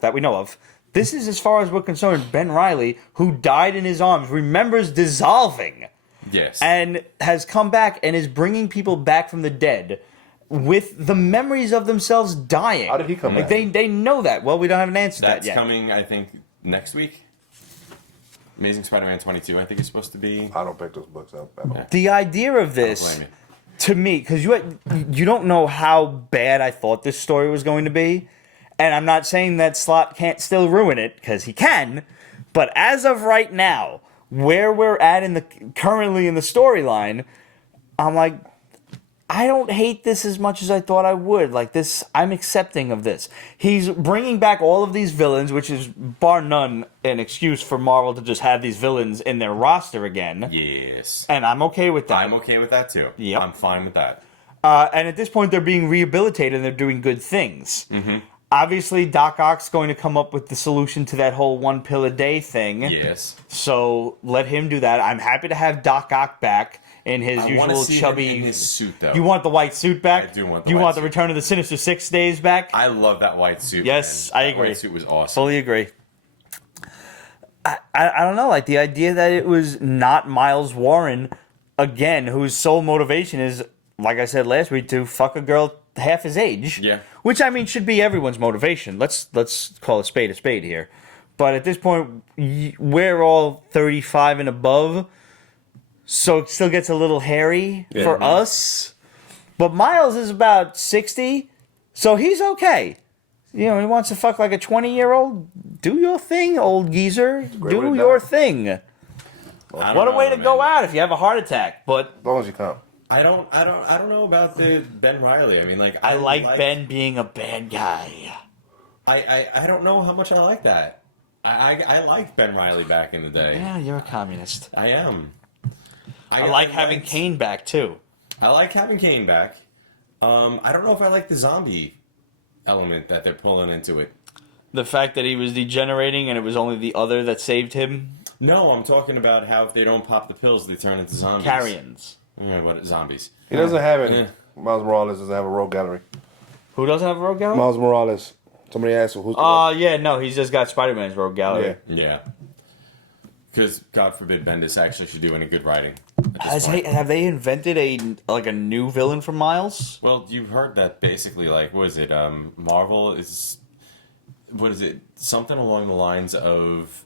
That we know of. This is, as far as we're concerned, Ben Reilly, who died in his arms, remembers dissolving. Yes. And has come back and is bringing people back from the dead with the memories of themselves dying. How did he come back? They know that. Well, we don't have an answer to that yet. That's coming, I think, next week. Amazing Spider-Man 22, I think it's supposed to be. I don't pick those books up at all. The idea of this, to me, because you don't know how bad I thought this story was going to be, and I'm not saying that Slott can't still ruin it, because he can, but as of right now, where we're at currently in the storyline, I'm like, I don't hate this as much as I thought I would. Like this, I'm accepting of this. He's bringing back all of these villains, which is bar none an excuse for Marvel to just have these villains in their roster again. Yes. And I'm okay with that. I'm okay with that too. Yep. I'm fine with that. And at this point, they're being rehabilitated and they're doing good things. Mm-hmm. Obviously, Doc Ock's going to come up with the solution to that whole 1 pill a day thing. Yes. So let him do that. I'm happy to have Doc Ock back. In his usual chubby. In his suit, though. You want the white suit back? I do want the You white want suit. the Return of the Sinister Six days back? I love that white suit. Yes, man. I agree. That white suit was awesome. Fully agree. I don't know, like the idea that it was not Miles Warren, again, whose sole motivation is, like I said last week, to fuck a girl half his age. Yeah. Which, I mean, should be everyone's motivation. Let's call a spade here. But at this point, we're all 35 and above. So it still gets a little hairy for us. But Miles is about 60, so he's okay. You know, he wants to fuck like a 20-year-old. Do your thing, old geezer. Do your thing. What a way to go out if you have a heart attack. But as long as you come. I don't know about the Ben Reilly. I mean, like I like Ben being a bad guy. I don't know how much I like that. I liked Ben Reilly back in the day. Yeah, you're a communist. I am. I like having Kane back, too. I like having Kane back. I don't know if I like the zombie element that they're pulling into it. The fact that he was degenerating and it was only the other that saved him? No, I'm talking about how if they don't pop the pills, they turn into zombies. Carrions. Yeah, what zombies? He doesn't have it. Yeah. Miles Morales doesn't have a rogue gallery. Who doesn't have a rogue gallery? Miles Morales. Somebody asked him who's yeah, no, he's just got Spider-Man's rogue gallery. Yeah. Because, God forbid, Bendis actually should do any good writing. Have they invented a new villain for Miles? Well, you've heard that basically, like, what is it? Marvel is, what is it? Something along the lines of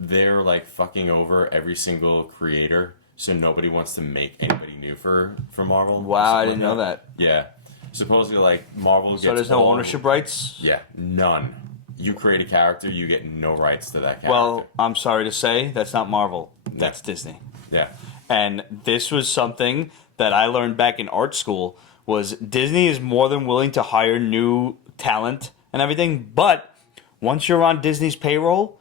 they're, like, fucking over every single creator, so nobody wants to make anybody new for Marvel. Wow, I didn't know that. Yeah. Supposedly, like, Marvel gets... So there's no ownership rights? Yeah, none. You create a character, you get no rights to that character. Well, I'm sorry to say, that's not Marvel. That's Disney. Yeah. And this was something that I learned back in art school, was Disney is more than willing to hire new talent and everything, but once you're on Disney's payroll,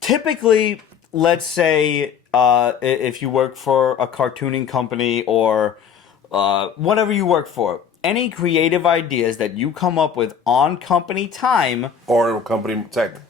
typically, let's say if you work for a cartooning company or whatever you work for, any creative ideas that you come up with on company time Or company tech.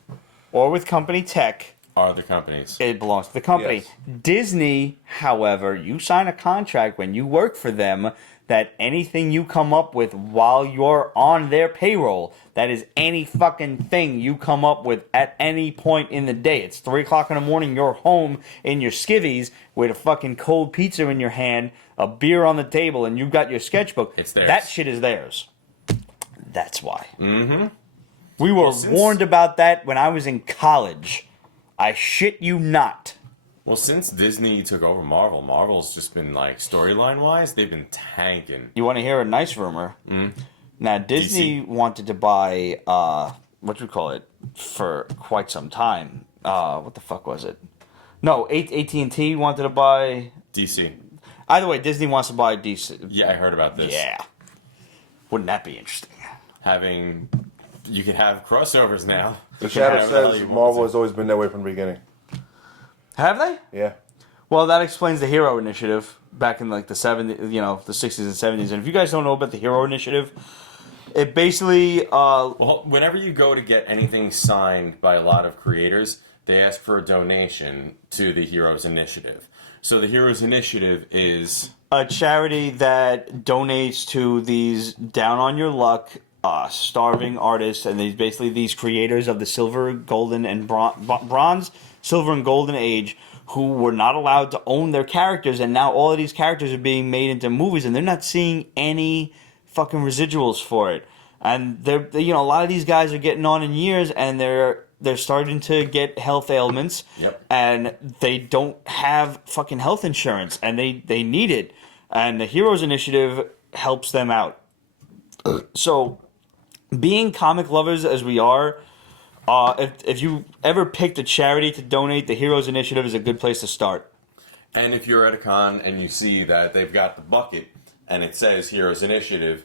or with company tech, Are the companies. it belongs to the company. Yes. Disney, however, you sign a contract when you work for them that anything you come up with while you're on their payroll, that is any fucking thing you come up with at any point in the day. It's 3 o'clock in the morning, you're home in your skivvies with a fucking cold pizza in your hand, a beer on the table, and you've got your sketchbook. It's theirs. That shit is theirs. That's why. Mm-hmm. We were since- warned about that when I was in college. I shit you not. Well, since Disney took over Marvel's just been like storyline-wise, they've been tanking. You want to hear a nice rumor? Now, Disney wanted to buy, for quite some time. What the fuck was it? No, AT&T wanted to buy... DC. Either way, Disney wants to buy DC. Yeah, I heard about this. Yeah. Wouldn't that be interesting? You can have crossovers now. The You can Shadow have whatever says you want Marvel to. has always been that way from the beginning. Have they? Yeah. Well, that explains the Hero Initiative back in like the 70s, the 60s and 70s. And if you guys don't know about the Hero Initiative, it basically... Well, whenever you go to get anything signed by a lot of creators, they ask for a donation to the Heroes Initiative. So the Heroes Initiative is... a charity that donates to these down on your luck, starving artists, and these creators of the silver, golden, and bronze, silver, and golden age, who were not allowed to own their characters, and now all of these characters are being made into movies, and they're not seeing any fucking residuals for it. And they're a lot of these guys are getting on in years, and they're starting to get health ailments, Yep. and they don't have fucking health insurance, and they need it. And the Heroes Initiative helps them out. So, being comic lovers as we are, if you ever picked a charity to donate, the Heroes Initiative is a good place to start. And if you're at a con and you see that they've got the bucket and it says Heroes Initiative,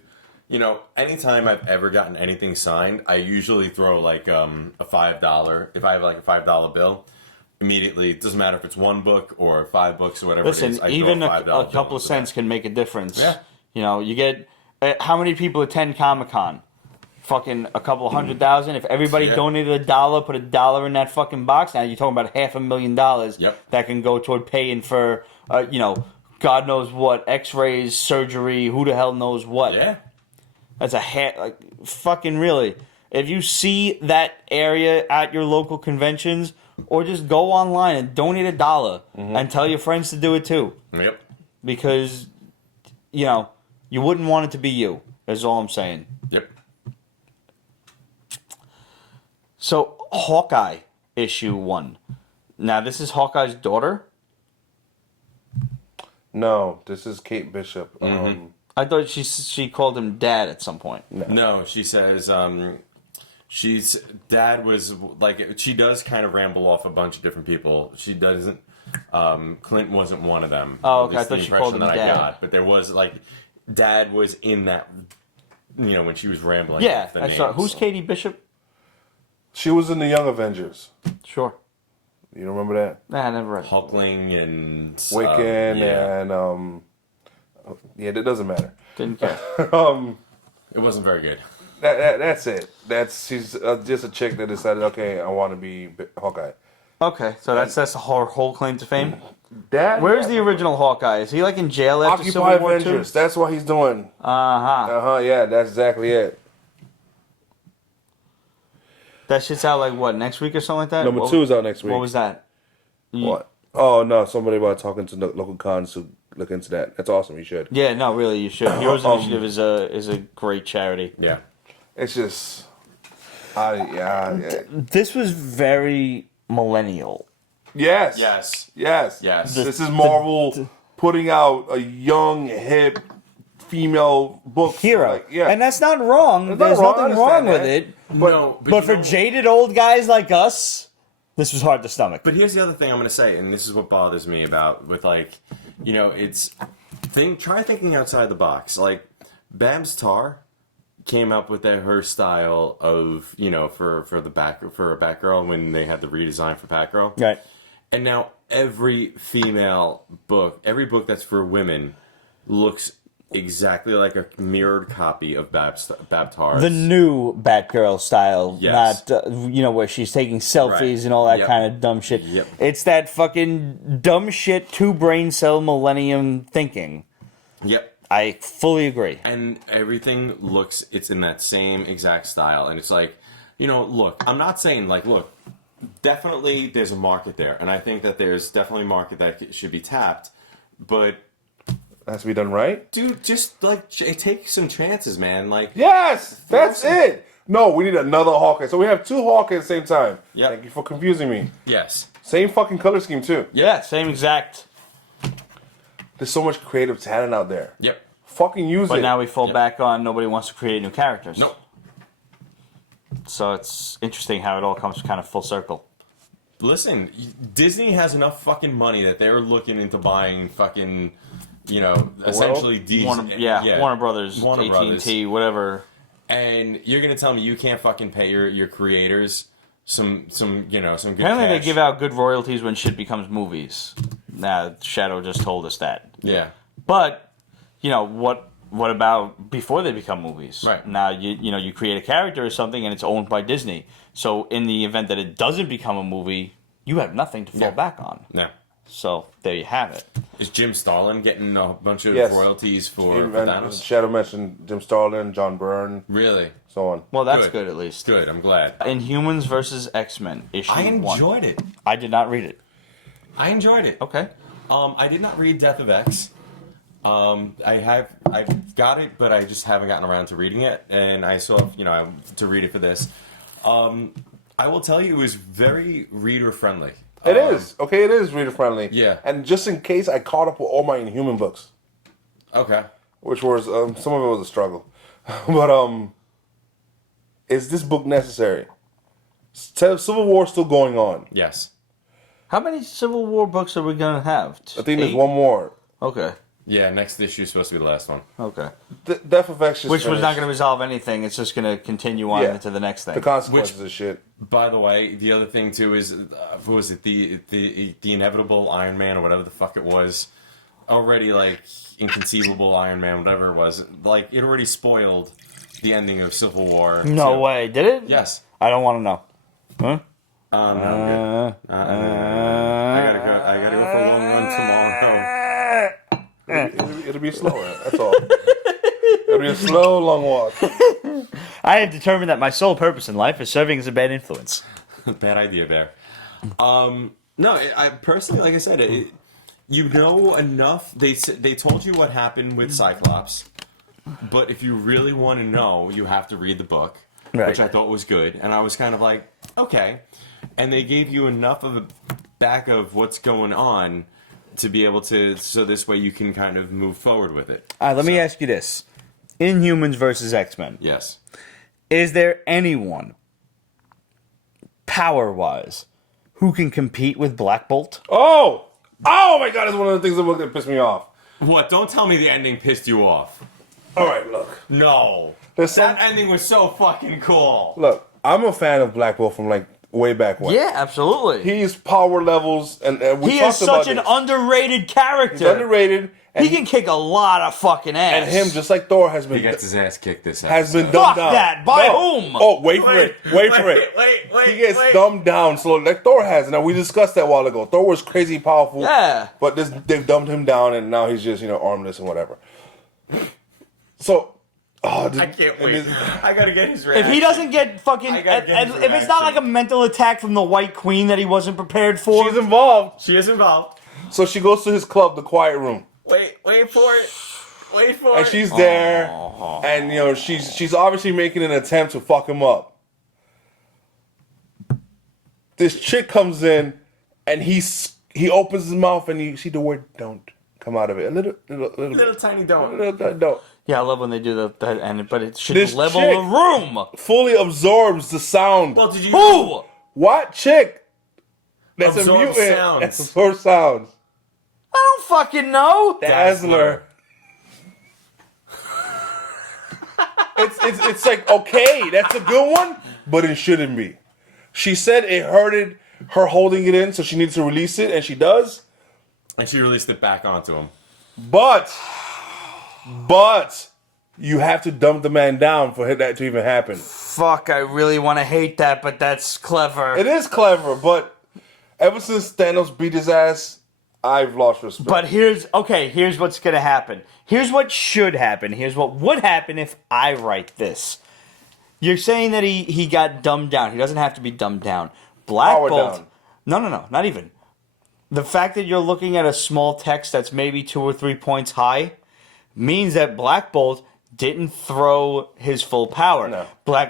anytime I've ever gotten anything signed, I usually throw like a $5. If I have like a $5 bill, immediately, it doesn't matter if it's one book or 5 books or whatever it is. Listen, I even throw a $5 couple of into cents that. can make a difference. Yeah. You get... how many people attend Comic-Con? Fucking a couple 100,000. If everybody Yeah. donated $1, put $1 in that fucking box, now you're talking about $500,000 Yep. that can go toward paying for, God knows what, X-rays, surgery, who the hell knows what. Yeah. That's fucking really. If you see that area at your local conventions, or just go online and donate $1 and tell your friends to do it too. Yep. Because, you wouldn't want it to be you, is all I'm saying. Yep. So, Hawkeye, issue 1. Now, this is Hawkeye's daughter? No, this is Kate Bishop. I thought she called him dad at some point. No, she says dad was like, she does kind of ramble off a bunch of different people. She doesn't, Clint wasn't one of them. Oh, At okay, least I thought the she called impression him that I dad. got. But there was like, dad was in that, when she was rambling. Yeah, off the I saw. names. Who's Katie Bishop? She was in the Young Avengers. Sure. You don't remember that? Nah, I never read it. Hulkling and Wiccan yeah. and that doesn't matter. Didn't care. It wasn't very good. That's it. She's just a chick that decided, okay, I want to be Hawkeye. Okay, so that's her whole claim to fame? Dad, Where's the original Hawkeye? Is he like in jail after Occupy Civil War Avengers? II? That's what he's doing. Yeah, that's exactly it. That shit's out like what, next week or something like that? Number 2 is out next week. What was that? What? Oh no, somebody about talking to local cons to look into that. That's awesome. You should. Yeah, no, really, you should. Heroes Initiative is a great charity. Yeah. It's just, yeah. This was very millennial. Yes. Yes. Yes. Yes. This is Marvel putting out a young, hip, female book. Hero. Like, yeah. And that's not wrong. It's There's not wrong, I nothing wrong understand with that. it. But But for jaded old guys like us, this was hard to stomach. But here's the other thing I'm going to say, and this is what bothers me about with try thinking outside the box. Like Bam's Tar, came up with her style of, for a Batgirl when they had the redesign for Batgirl. Right. And now every book that's for women looks exactly like a mirrored copy of Babtar's. The new Batgirl style, Yes. not, where she's taking selfies Right. and all that Yep. kind of dumb shit. Yep. It's that fucking dumb shit, 2 brain cell millennium thinking. Yep. I fully agree. And everything it's in that same exact style. And it's like, look, I'm not saying, look, definitely there's a market there. And I think that there's definitely a market that should be tapped. But It has to be done right. dude, just take some chances, man. Yes, that's it. No, we need another Hawkeye. So we have 2 Hawkeye at the same time. Yep. Thank you for confusing me. Yes. Same fucking color scheme too. Yeah, same exact. There's so much creative talent out there. Yep. Fucking use But it. now we fall back on nobody wants to create new characters. Nope. So it's interesting how it all comes kind of full circle. Listen, Disney has enough fucking money that they're looking into buying fucking, essentially Warner Brothers, Warner AT&T, whatever. And you're gonna tell me you can't fucking pay your creators some good Apparently cash. they give out good royalties when shit becomes movies. Nah, Shadow just told us that. Yeah. But, what about before they become movies? Right. Now, you create a character or something and it's owned by Disney. So in the event that it doesn't become a movie, you have nothing to fall back on. Yeah. So there you have it. Is Jim Starlin getting a bunch of Yes. royalties for And Thanos? Shadow mentioned Jim Starlin, John Byrne, Really? so on. Well, that's good at least. Good, I'm glad. Inhumans versus X-Men, issue I 1. enjoyed it. I did not read it. I enjoyed it. Okay. I did not read Death of X. I've got it, but I just haven't gotten around to reading it, and I still have, to read it for this. I will tell you, it was very reader friendly. It is. Okay, it is reader friendly. Yeah. And just in case, I caught up with all my Inhuman books, Okay. which was, some of it was a struggle. But, is this book necessary? Civil War still going on. Yes. How many Civil War books are we going to have? I think there's 8? one more. Okay. Yeah, next issue is supposed to be the last one. Okay. Death of X just Which was not finished. going to resolve anything. It's just going to continue on Yeah. into the next thing. The consequences of shit. By the way, the other thing too is, what was it, the inevitable Iron Man or whatever the fuck it was, already inconceivable Iron Man, whatever it was, it already spoiled the ending of Civil War. No way. Did it? Yes. I don't want to know. Huh? No, I'm good. I gotta go for a long run tomorrow. It'll be slower. That's all. It'll be a slow, long walk. I have determined that my sole purpose in life is serving as a bad influence. Bad idea, Bear. No, I personally, like I said, enough. They told you what happened with Cyclops, but if you really want to know, you have to read the book, Right. which I thought was good. And I was kind of like, okay. And they gave you enough of a back of what's going on to be able to, so this way you can kind of move forward with it. All right, let me ask you this. Inhumans versus X-Men. Yes. Is there anyone, power-wise, who can compete with Black Bolt? Oh my God! It's one of the things that pissed me off. What? Don't tell me the ending pissed you off. All right, look. No. There's That ending was so fucking cool. Look, I'm a fan of Black Bolt from way back when. Yeah, absolutely. He's power levels, and we He talked is about such an this. underrated character. He's underrated, and He can kick a lot of fucking ass. and him just like Thor has been He gets his ass kicked this has been episode. dumbed Fuck down. that. By No. whom? Oh, wait for it. Wait for it. Wait. He gets dumbed down slowly, like Thor has. Now we discussed that a while ago. Thor was crazy powerful. Yeah. But they've dumbed him down, and now he's just armless and whatever. So, I can't wait. I gotta get his reaction. If he doesn't get fucking... I gotta get his if it's not like reaction. a mental attack from the White Queen that he wasn't prepared for... she's involved. She is involved. So she goes to his club, the Quiet Room. Wait for it. Wait for And it. she's there, and she's obviously making an attempt to fuck him up. This chick comes in, and he opens his mouth, and you see the word "don't" come out of it. A little Little tiny don't. don't. Yeah, I love when they do that, but it should This level chick- the room. Fully absorbs the sound. Well, did you? Who? What chick? That's a Absorbs mutant. sounds. That's absorbs sounds. I don't fucking know. Dazzler. it's like, okay, that's a good one, but it shouldn't be. She said it hurted her holding it in, so she needs to release it, and she does. And she released it back onto him. But you have to dump the man down for that to even happen. Fuck, I really want to hate that, but that's clever. It is clever, but ever since Thanos beat his ass, I've lost respect. But here's what's going to happen. Here's what should happen. Here's what would happen if I write this. You're saying that he got dumbed down. He doesn't have to be dumbed down. Black Power Bolt. down. No, not even. The fact that you're looking at a small text that's maybe 2 or 3 points high means that Black Bolt didn't throw his full power. No.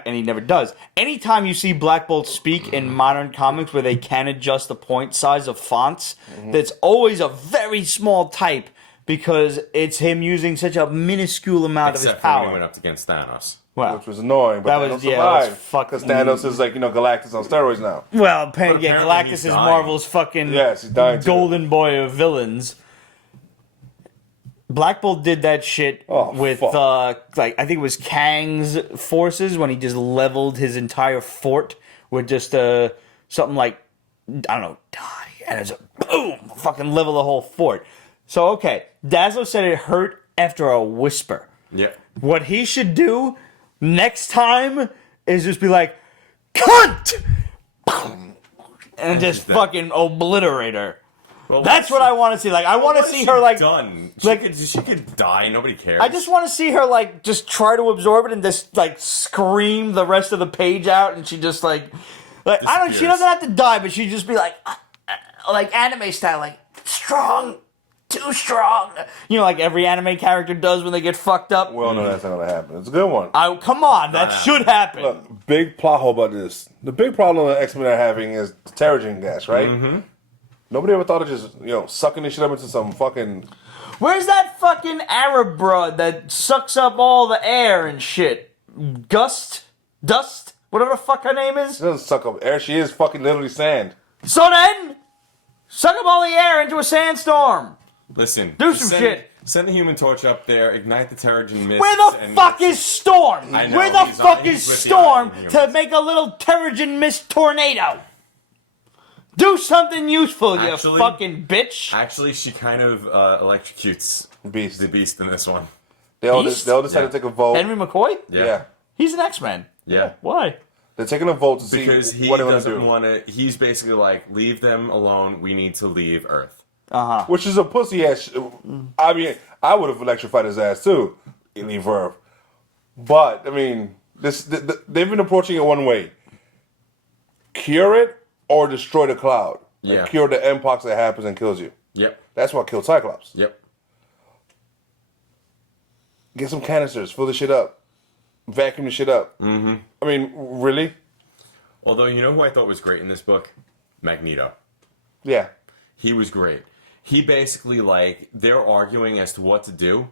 And he never does. Anytime you see Black Bolt speak in modern comics where they can adjust the point size of fonts, that's always a very small type because it's him using such a minuscule amount of his Except for when he power. went up against Thanos. Wow. Which was annoying, but That Thanos was- yeah, that was survived. fucking- Because Thanos is like, Galactus on steroids now. Well, apparently Galactus he's is dying. Marvel's fucking Yes, he's dying too. golden boy of villains. Black Bolt did that shit with, fuck. I think it was Kang's forces when he just leveled his entire fort with just something like, I don't know, die. And it's a boom, fucking level the whole fort. So, okay, Dazzler said it hurt after a whisper. Yeah. What he should do next time is just be like, cunt! And just fucking obliterate her. Well, That's what I want to see. Like, I want to see her, like... done. like- She could die. Nobody cares. I just want to see her, like, just try to absorb it and just, like, scream the rest of the page out, and she just, like I don't... She Disappears. doesn't have to die, but she just be like anime style, like, strong, too strong. You know, like every anime character does when they get fucked up. Well, no, that's not going to happen. It's a good one. Oh, come on, that should happen. Look, big plot hole about this. The big problem that X-Men are having is the Terrigen gas, right? Mm-hmm. Nobody ever thought of just, sucking this shit up into some fucking... Where's that fucking Arab broad that sucks up all the air and shit? Dust? Whatever the fuck her name is? She doesn't suck up air. She is fucking literally sand. So then, suck up all the air into a sandstorm. Listen. Do just some shit. Send the Human Torch up there, ignite the Terrigen mist. Where the fuck is Storm? I know, Where the he's fuck he's is with the Storm Inhumans. to make a little Terrigen mist tornado? Do something useful, you Actually- fucking bitch. Actually, she kind of electrocutes Beast. the Beast in this one. They all Beast? decided Yeah. to take a vote. Henry McCoy? Yeah. He's an X-Men. Yeah. Why? They're taking a vote to see Because he what they're going to doesn't do. want to... He's basically like, leave them alone. We need to leave Earth. Uh-huh. Which is a pussy ass. I mean, I would have electrified his ass too, in the verb. But I mean, they've been approaching it one way: cure it or destroy the cloud. Yeah. And cure the mpox that happens and kills you. Yep. That's what killed Cyclops. Yep. Get some canisters, fill the shit up, vacuum the shit up. Mm-hmm. I mean, really? Although, you know who I thought was great in this book? Magneto. Yeah. He was great. He basically, they're arguing as to what to do,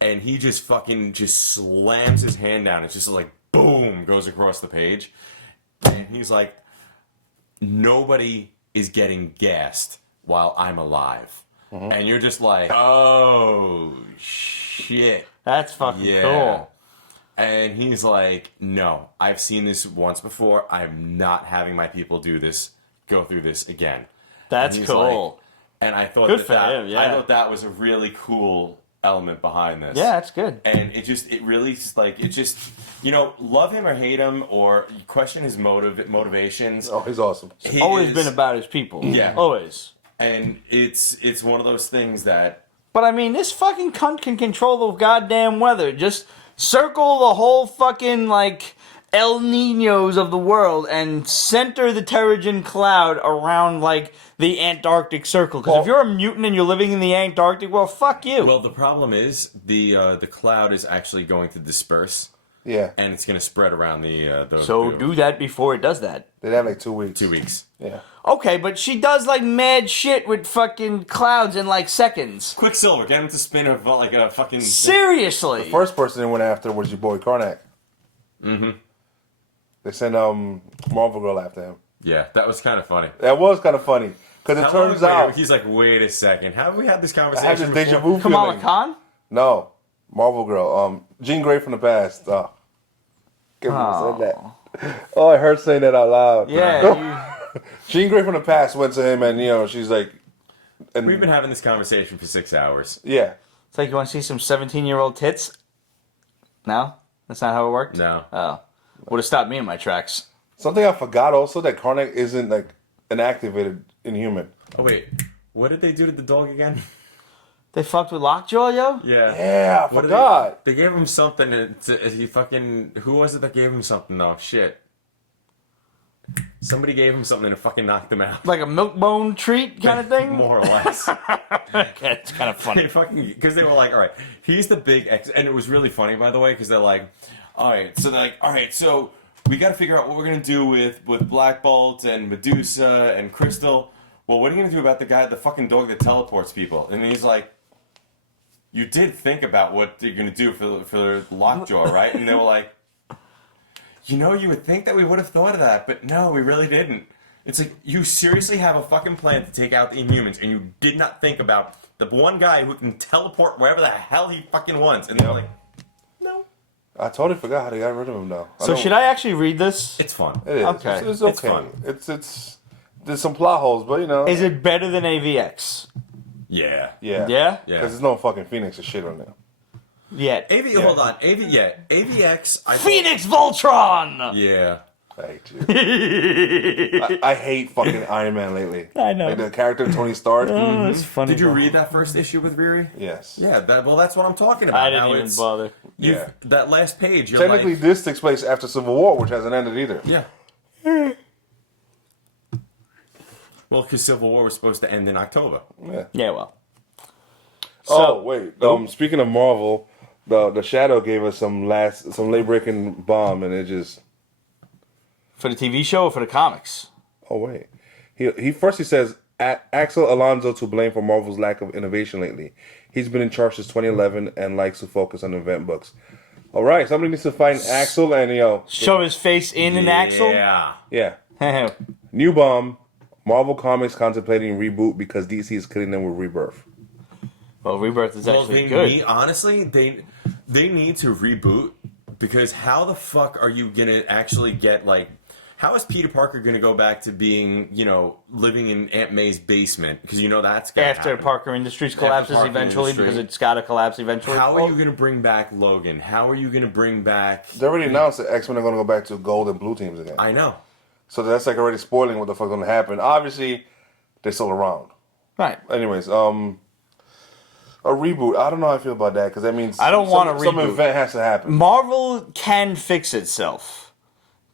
and he just slams his hand down. It's just like, boom, goes across the page. And he's like, nobody is getting gassed while I'm alive. Mm-hmm. And you're just like, oh, shit. That's fucking Yeah. cool. And he's like, no, I've seen this once before. I'm not having my people go through this again. That's And he's cool. like- and I thought Good that, for him, yeah. I thought that was a really cool element behind this. Yeah, that's good. And love him or hate him or question his motivations. Oh, he's awesome. He Always is- been about his people. Yeah. Always. And it's one of those things that But I mean, this fucking cunt can control the goddamn weather. Just circle the whole fucking, El Ninos of the world and center the Terrigen cloud around, the Antarctic Circle. Because if you're a mutant and you're living in the Antarctic, well, fuck you. well, the problem is the cloud is actually going to disperse. Yeah. And it's going to spread around the so do that before it does that. They'd have 2 weeks. 2 weeks. Yeah. Okay, but she does, mad shit with fucking clouds in, seconds. Quicksilver, get him to spin a fucking... Seriously. First person they went after was your boy Karnak. Mm-hmm. They sent Marvel Girl after him. Yeah, that was kind of funny. That was kind of funny. Because it turns out... He's like, wait a second. Have we had this I conversation had this deja before? vu Kamala feeling. Khan? No. Marvel Girl. Jean Grey from the past. can't believe I said that. Oh, I heard saying that out loud. Yeah. Jean Grey from the past went to him, and she's like, and We've been having this conversation for 6 hours. yeah. It's like, you want to see some 17-year-old tits? No? That's not how it worked? No. Oh. Would have stopped me in my tracks. Something I forgot also, that Karnak isn't like an activated Inhuman. Oh, wait. What did they do to the dog again? They fucked with Lockjaw, yo? Yeah. Yeah, I What did forgot. They gave him something he fucking... Who was it that gave him something, though? Shit. Somebody gave him something and it fucking knocked him out. Like a milk bone treat kind of thing? More or less. Okay, it's kind of funny. Because they were like, all right, he's the big X. And it was really funny, by the way, because they're like, all right, so we got to figure out what we're going to do with Black Bolt and Medusa and Crystal. Well, what are you going to do about the fucking dog that teleports people? And he's like, you did think about what you're going to do for Lockjaw, right? And they were like, you would think that we would have thought of that, but no, we really didn't. It's like, you seriously have a fucking plan to take out the Inhumans, and you did not think about the one guy who can teleport wherever the hell he fucking wants. And they're like, no. I totally forgot how they got rid of him, though. So should I actually read this? It's fun. It is. Okay. It's okay. It's fun. It's there's some plot holes, but Is it better than AVX? Yeah. Yeah. Yeah? Yeah. Because there's no fucking Phoenix or shit on there. Yet. Hold on. AVX. Phoenix Voltron! Yeah. I hate you. I hate fucking Iron Man lately. I know. Like the character Tony Stark. Oh, that's funny. Did you read that first issue with Riri? Yes. Yeah, that's what I'm talking about. I didn't even bother. Yeah. That last page, you're Technically, like... this takes place after Civil War, which hasn't ended either. Yeah. Well, because Civil War was supposed to end in October. Yeah. Yeah, well. Oh wait. Speaking of Marvel, the Shadow gave us some late breaking bomb, and it just. For the TV show or for the comics? Oh wait. He first says Axel Alonso to blame for Marvel's lack of innovation lately. He's been in charge since 2011 and likes to focus on event books. All right, somebody needs to find Axel and show his face in an Axel? Yeah. New bomb. Marvel Comics contemplating reboot because DC is killing them with Rebirth. Well, Rebirth is actually good. Honestly, they need to reboot because how the fuck are you gonna actually get how is Peter Parker gonna go back to being living in Aunt May's basement because that's gonna after happen. Parker Industries collapses eventually because it's got to collapse eventually. How are you gonna bring back Logan? How are you gonna bring back? They already announced that X-Men are gonna go back to gold and blue teams again. I know. So that's already spoiling what the fuck's gonna happen. Obviously, they're still around. Right. Anyways, a reboot. I don't know how I feel about that because that means I don't want a some reboot. event has to happen. Marvel can fix itself.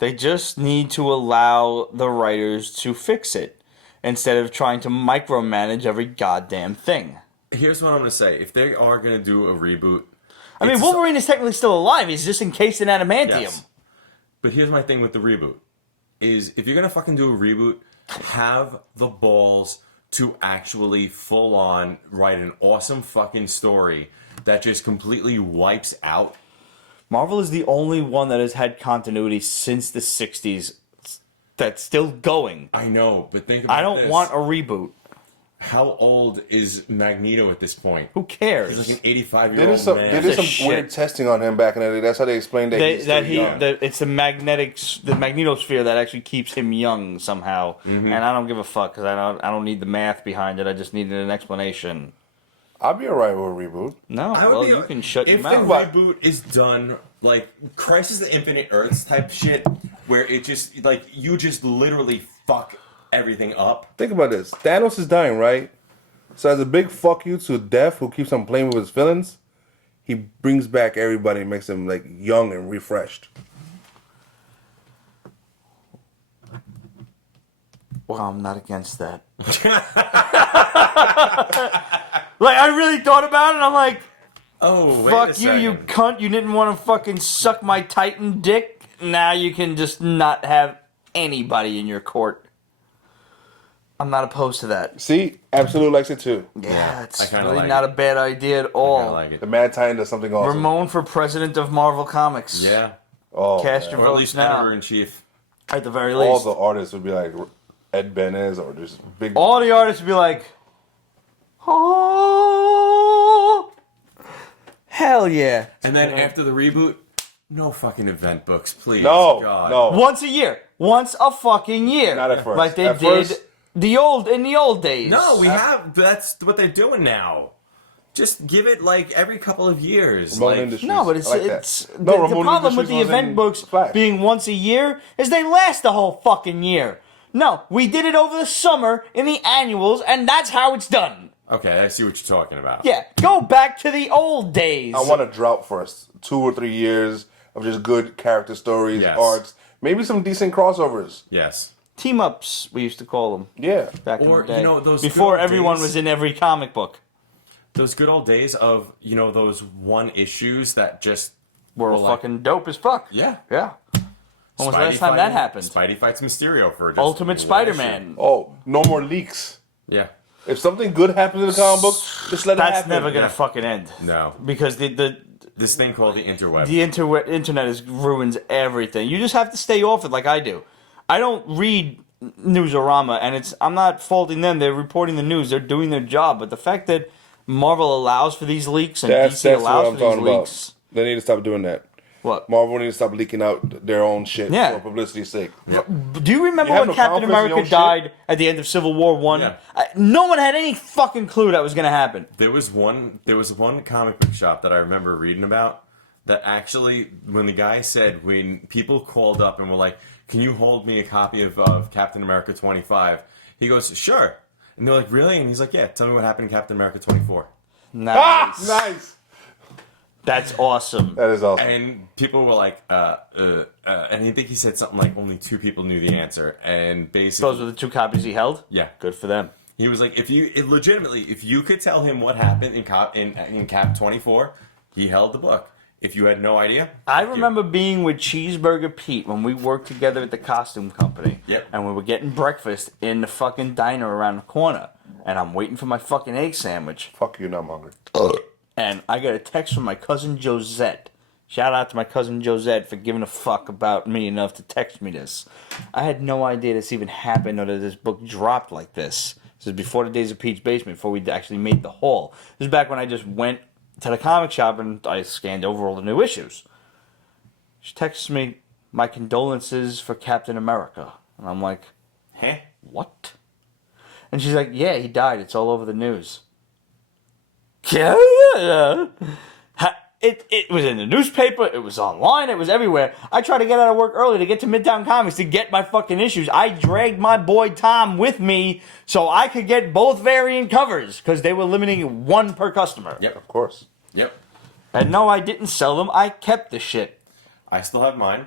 They just need to allow the writers to fix it instead of trying to micromanage every goddamn thing. Here's what I'm gonna say: if they are gonna do a reboot, I mean, Wolverine is technically still alive. He's just encased in adamantium. yes. But here's my thing with the reboot: is if you're gonna fucking do a reboot, have the balls to actually full on write an awesome fucking story that just completely wipes out. Marvel is the only one that has had continuity since the 60s that's still going. I know, but think about I don't this. want a reboot. How old is Magneto at this point? Who cares? He's like an 85-year-old They did some, man. they did some Shit. weird testing on him back in the day. That's how they explained that he's still young. It's the magnetosphere that actually keeps him young somehow. And I don't give a fuck because I don't need the math behind it. I just needed an explanation. I'll be alright with a reboot. No, I would well, be- you can shut your If the mouth. reboot is done like Crisis of Infinite Earths type shit, where it just you just literally fuck everything up. Think about this. Thanos is dying, right? So as a big fuck you to Death, who keeps on playing with his feelings, he brings back everybody and makes them young and refreshed. Well, I'm not against that. I really thought about it. I'm like, Oh, wait fuck a you, second. you cunt. You didn't want to fucking suck my Titan dick. Now you can just not have anybody in your court. I'm not opposed to that. See? Absolute likes it too. Yeah, I it's kinda really like not it. a bad idea at I all. like it. The Mad Titan does something awesome. Ramon for president of Marvel Comics. Yeah, Oh, Cast man. your or at votes least now. editor in chief. At the very All least. the artists would be like Ed Benez or just big. All the artists would be like, oh, hell yeah. And then after the reboot, No fucking event books, please. No, God. no. Once a year. Once a fucking year. Not at first. Like they At did first- in the old days. No, we have. That's what they're doing now. Just give it like every couple of years. Ramon Like, Industries. No, but it's I like that. it's No, the Ramon problem with Industries the was event in books Flash. being once a year is they last the whole fucking year. No, we did it over the summer in the annuals, and that's how it's done. okay, I see what you're talking about. Yeah, go back to the old days. I want a drought first. 2 or 3 years of just good character stories, Yes. arcs, maybe some decent crossovers. Yes. Team ups, we used to call them Yeah. back Or, in the day. you know, those before good everyone days- was in every comic book. Those good old days of, you know, those one issues that just Were like- fucking dope as fuck. Yeah. Yeah. When was the Spidey last time that fighting- happened? Spidey fights Mysterio for just Ultimate one Spider-Man. Oh, no more leaks. issue. Yeah. If something good happens in the comic book, just let it That's happen. never gonna Yeah. fucking end. No. Because This thing called the interweb. the internet ruins everything. You just have to stay off it like I do. I don't read Newsarama, and I'm not faulting them. They're reporting the news. They're doing their job. But the fact that Marvel allows for these leaks and That's DC what allows I'm for these talking about. leaks. They need to stop doing that. What? Marvel needs to stop leaking out their own shit Yeah. for publicity's sake. Do you remember You have when no Captain confidence in America your own shit? died at the end of Civil War 1? Yeah. No one had any fucking clue that was going to happen. There was one comic book shop that I remember reading about that actually, when the guy said, when people called up and were like, can you hold me a copy of Captain America 25? He goes, sure. And they're like, really? And he's like, yeah, tell me what happened in Captain America 24. Nice. Ah, nice. That's awesome. That is awesome. And people were like, and I think he said something like only 2 people knew the answer. And basically, Those were the 2 copies he held? yeah. Good for them. He was like, if you could tell him what happened in Cap 24, he held the book. If you had no idea, I fuck you. remember being with Cheeseburger Pete when we worked together at the costume company. Yep. And we were getting breakfast in the fucking diner around the corner. And I'm waiting for my fucking egg sandwich. Fuck you, now I'm hungry. And I got a text from my cousin Josette. Shout out to my cousin Josette for giving a fuck about me enough to text me this. I had no idea this even happened or that this book dropped like this. This is before the days of Pete's Basement, before we actually made the haul. This is back when I just went to the comic shop and I scanned over all the new issues. She texts me, my condolences for Captain America. And I'm like, Huh? what? And she's like, yeah, he died. It's all over the news. Yeah. It was in the newspaper. It was online. It was everywhere. I tried to get out of work early to get to Midtown Comics to get my fucking issues. I dragged my boy Tom with me so I could get both variant covers because they were limiting 1 per customer. Yep. Of course. Yep. And no, I didn't sell them. I kept the shit. I still have mine.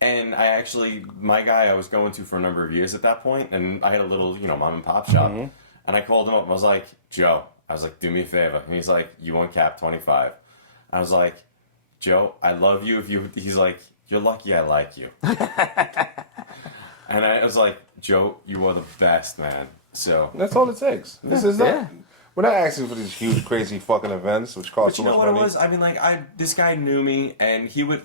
And I actually, my guy I was going to for a number of years at that point, and I had a little, mom and pop shop. Mm-hmm. And I called him up and I was like, Joe, do me a favor. And he's like, you want Cap 25? I was like, Joe, I love you. He's like, you're lucky I like you. And I was like, Joe, you are the best, man. So. That's all it takes. This is not. Yeah. We're not asking for these huge, crazy fucking events, which cost But so you know much what money. it was? I mean, this guy knew me, and he would,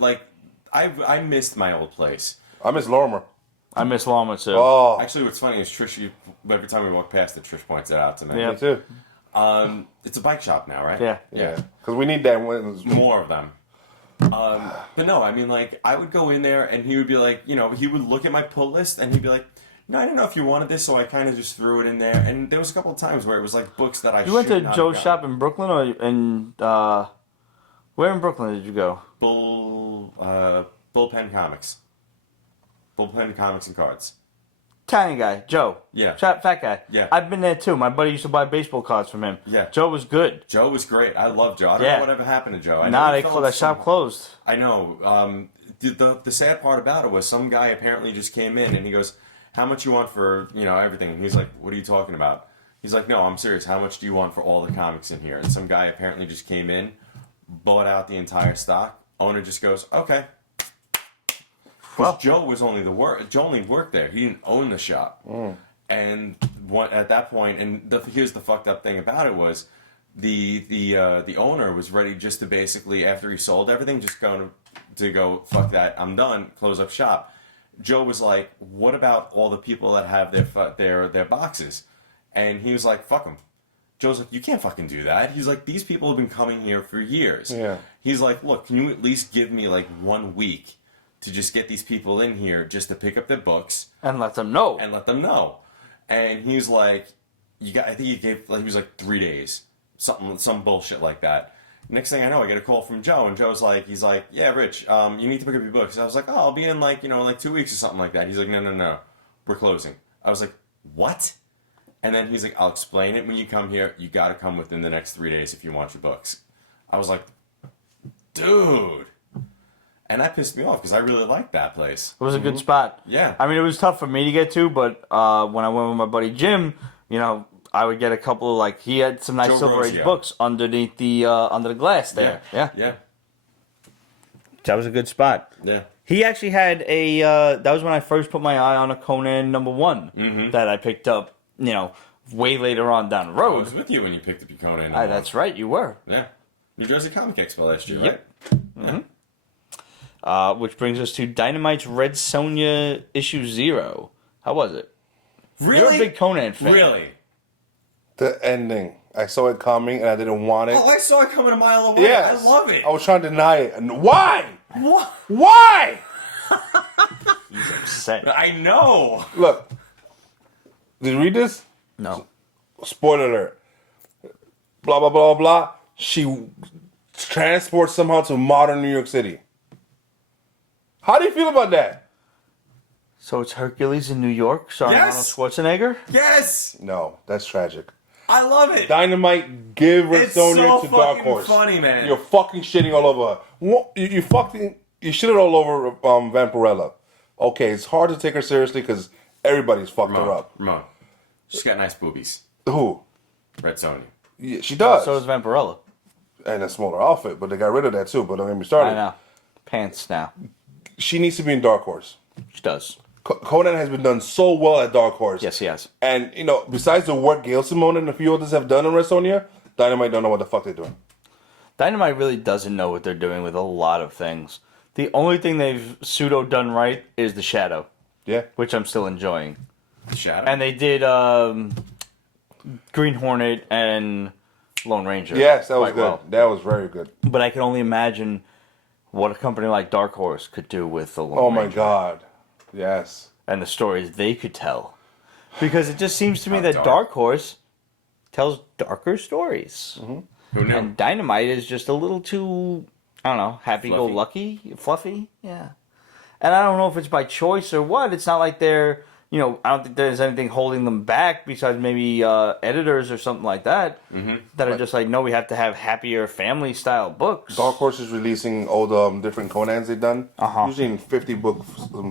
I missed my old place. I miss Lorimer. I miss Lama too. Oh, Actually, what's funny is Trish, every time we walk past it, Trish points it out to me. Yeah. me too. It's a bike shop now, right? Yeah. Yeah, because we need that when More of them. But no, I mean, I would go in there and he would be like, he would look at my pull list and he'd be like, no, I didn't know if you wanted this, so I kind of just threw it in there. And there was a couple of times where it was like books that I You went should to not Joe's have shop in Brooklyn where in Brooklyn did you go? gotten. Bullpen Comics. Bullpen Comics and Cards. Tiny guy, Joe. Yeah. Fat guy. Yeah. I've been there too. My buddy used to buy baseball cards from him. Yeah. Joe was good. Joe was great. I love Joe. I don't Yeah. know whatever happened to Joe. I know Nah, he fell that into shop some- closed. I know. The sad part about it was some guy apparently just came in and he goes, how much you want for, everything? And he's like, what are you talking about? He's like, no, I'm serious. How much do you want for all the comics in here? And some guy apparently just came in, bought out the entire stock. Owner just goes, okay. Because Joe was only Joe only worked there. He didn't own the shop. And at that point, and here's the fucked up thing about it was, the owner was ready just to basically, after he sold everything, just go fuck that, I'm done, close up shop. Joe was like, what about all the people that have their boxes? And he was like, fuck them. Joe's like, you can't fucking do that. He's like, these people have been coming here for years. Yeah. He's like, look, can you at least give me like 1 week to just get these people in here just to pick up their books And let them know. And he's like, I think he gave, like, he was like 3 days, some bullshit like that. Next thing I know, I get a call from Joe, and Joe's like, he's like, yeah, Rich, you need to pick up your books. And I was like, oh, I'll be in like, like 2 weeks or something like that. He's like, no, we're closing. I was like, what? And then he's like, I'll explain it when you come here. You got to come within the next 3 days if you want your books. I was like, dude. And that pissed me off because I really liked that place. It was a good spot. Yeah. I mean, it was tough for me to get to, but when I went with my buddy Jim, I would get a couple of, like, he had some nice Joe Silver Age Rosio. books underneath the under the glass there. Yeah. That was a good spot. Yeah. He actually had a, that was when I first put my eye on a Conan #1 that I picked up, way later on down the I road. was with you when you picked up your Conan. That's right, you were. Yeah. New Jersey Comic Expo last year, Yep. right? Yeah. Which brings us to Dynamite's Red Sonja issue 0. How was it? Really? You're a big Conan fan. Really? The ending. I saw it coming and I didn't want it. Oh, I saw it coming a mile away. Yes. I love it. I was trying to deny it. And why? What? Why? He's upset. I know. Look. Did you read this? No. Spoiler alert. Blah, blah, blah, blah. She transports somehow to modern New York City. How do you feel about that? So it's Hercules in New York starring Yes. Arnold Schwarzenegger? Yes. No, that's tragic. I love it. Dynamite, give It's Sonja so to Dark fucking Horse. funny, man. You're fucking shitting all over her. You shitted all over Vampirella. Okay, it's hard to take her seriously because everybody's fucked her up. Ramon. She's got nice boobies. Who? Red Sonja. Yeah, she does. So does Vampirella. And a smaller outfit, but they got rid of that too. But don't get me started. I know. Pants now. She needs to be in Dark Horse. She does. Conan has been done so well at Dark Horse. Yes, he has. And, besides the work Gail Simone and a few others have done on Red Sonja, Dynamite don't know what the fuck they're doing. Dynamite really doesn't know what they're doing with a lot of things. The only thing they've pseudo done right is the Shadow, Yeah. which I'm still enjoying. Shadow. And they did Green Hornet and Lone Ranger. Yes, that was quite good. well. That was very good. But I can only imagine what a company like Dark Horse could do with the Lone Oh my Ranger God. Yes. and the stories they could tell. Because it just seems to me How that dark. Dark Horse tells darker stories. Who knew? And Dynamite is just a little too, I don't know, happy-go-lucky, fluffy, yeah. And I don't know if it's by choice or what. It's not like they're, I don't think there's anything holding them back besides maybe editors or something like that that are just like, no, we have to have happier family-style books. Dark Horse is releasing all the different Conans they've done. Usually in 50 book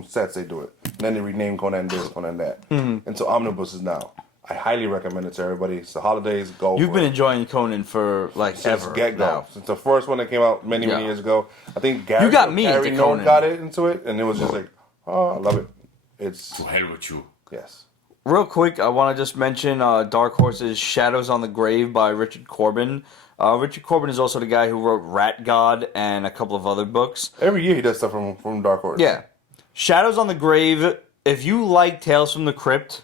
sets they do it. And then they rename Conan this, Conan that. Into omnibuses now. I highly recommend it to everybody. It's the holidays. Go You've for been it. enjoying Conan for like Since ever get-go. now. Since the first one that came out many Yeah. years ago. I think Gary, You got me Gary into None Conan. got it into it. And it was just like, oh, I love it. It's, To hell with you. yes. Real quick, I want to just mention Dark Horse's Shadows on the Grave by Richard Corbin. Richard Corbin is also the guy who wrote Rat God and a couple of other books. Every year he does stuff from Dark Horse. Yeah. Shadows on the Grave, if you like Tales from the Crypt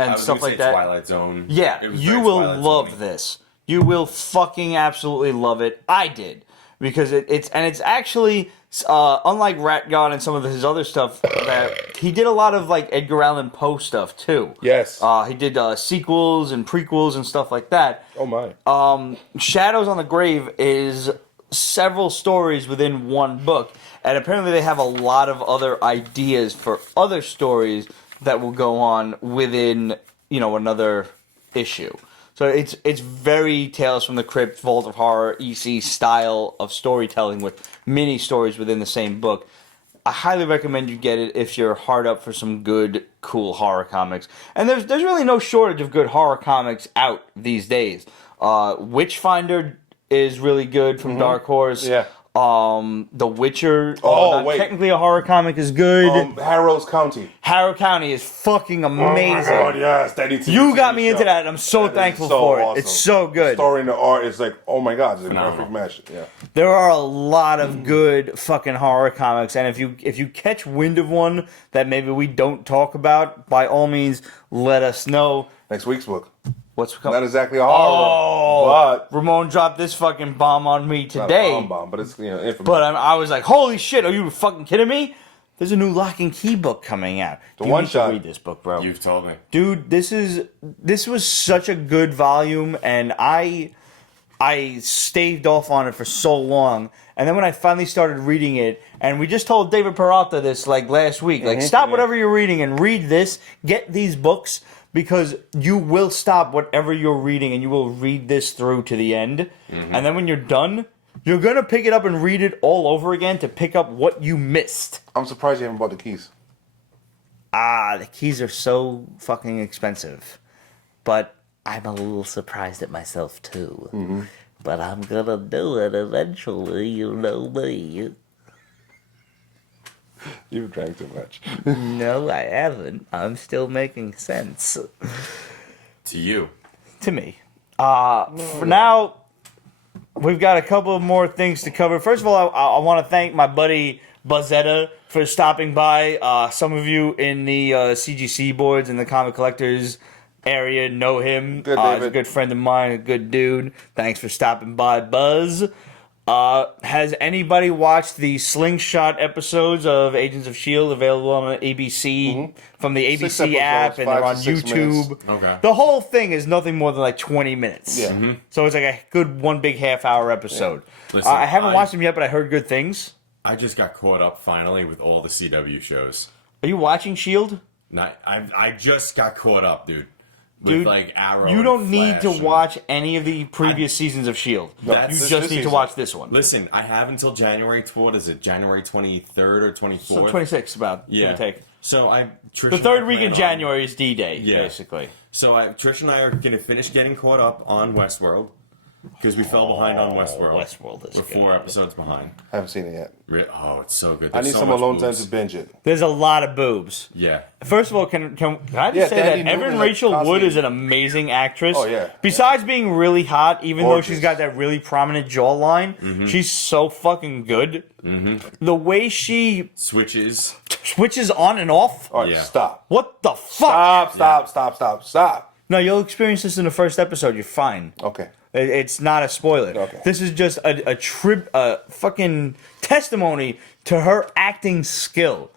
I and was stuff gonna like say that, Twilight Zone. yeah, It was you very will Twilight love Zone-y. this. You will fucking absolutely love it. I did. Because it's actually, unlike Rat God and some of his other stuff, that he did a lot of like Edgar Allan Poe stuff too. Yes. He did sequels and prequels and stuff like that. Oh my. Shadows on the Grave is several stories within one book, and apparently they have a lot of other ideas for other stories that will go on within another issue. So it's very Tales from the Crypt, Vault of Horror, EC style of storytelling with mini stories within the same book. I highly recommend you get it if you're hard up for some good, cool horror comics. And there's really no shortage of good horror comics out these days. Witchfinder is really good from Dark Horse. Yeah. The Witcher, Oh, wait. technically a horror comic, is good. Harrow's County. Harrow County is fucking amazing. Oh my God, yes. That needs to be You a got TV me show. into that, and I'm so That is thankful so for awesome. it. It's so The good. story and the art is like, oh my God, it's a Phenomenal. perfect match. Yeah. There are a lot of good fucking horror comics, and if you catch wind of one that maybe we don't talk about, by all means, let us know. Next week's book. What's Not coming? exactly a horror, but Ramon dropped this fucking bomb on me not a today. bomb, but it's infamous. But I was like, holy shit, are you fucking kidding me? There's a new Lock and Key book coming out. The You one need shot. to read this book, bro. You've told me. Dude, this was such a good volume, and I staved off on it for so long, and then when I finally started reading it, and we just told David Peralta this like last week, like stop whatever you're reading and read this, get these books, because you will stop whatever you're reading and you will read this through to the end, and then when you're done, you're gonna pick it up and read it all over again to pick up what you missed. I'm surprised you haven't bought the keys. The keys are so fucking expensive. But I'm a little surprised at myself, too. But I'm gonna do it eventually, you know me. You've drank too much. No, I haven't. I'm still making sense. To you. To me. For now, we've got a couple of more things to cover. First of all, I want to thank my buddy Buzzetta for stopping by. Some of you in the CGC boards and the comic collectors area know him. Good, He's a David. good friend of mine, a good dude. Thanks for stopping by, Buzz. Has anybody watched the Slingshot episodes of Agents of S.H.I.E.L.D. available on ABC from the Six ABC app, episodes, and they're 5 on to 6 YouTube? minutes. Okay. The whole thing is nothing more than like 20 minutes. Yeah. So it's like a good one big half-hour episode. Listen, I haven't I- watched them yet, but I heard good things. I just got caught up finally with all the CW shows. Are you watching S.H.I.E.L.D.? I just got caught up, dude. With Dude, like Arrow. You and don't need to Flash and- watch any of the previous seasons of S.H.I.E.L.D. That's- You this just need to season. watch this one. Listen, I have until January. What is it? January 23rd or 24th? So 26 about, give Yeah. or take. So Trish The and third I week in plan on- January is D-Day, Yeah. basically. So Trish and I are going to finish getting caught up on Westworld because we fell behind on Westworld. Westworld is We're good. 4 episodes behind. I haven't seen it yet. Oh, it's so good. I There's need so some much alone time boobs. to binge it. There's a lot of boobs. Yeah. First of all, can I just Yeah, say Danny that Evan Newman, like, Rachel Wood constantly- is an amazing actress. Oh, yeah. Besides being really hot, even though she's Gorgeous. got that really prominent jawline, she's so fucking good. The way she Switches. switches on and off. All right, Yeah. stop. What the fuck? Stop. No, you'll experience this in the first episode. You're fine. Okay. It's not a spoiler. Okay. This is just a fucking testimony to her acting skill.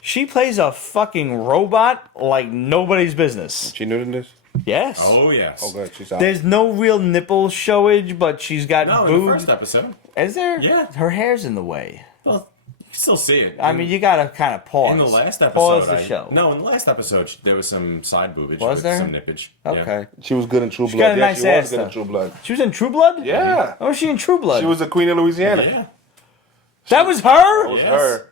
She plays a fucking robot like nobody's business. She new to this? Yes. Oh, yes. Oh, good. She's out. There's no real nipple showage, but she's got No, in the boobs. first episode. Is there? Yeah. Her hair's in the way. Well, you can still see it. I mean, you gotta kind of pause. in the last episode, Pause the show. No, in the last episode, there was some side boobage. Was with there? Some nippage. Okay. She was good in True Blood. got a Yeah, nice she ass, was good though. in True Blood. She was in True Blood? Yeah. Oh, was she in True Blood? She was the Queen of Louisiana. Yeah. That was her? That was Yes. her.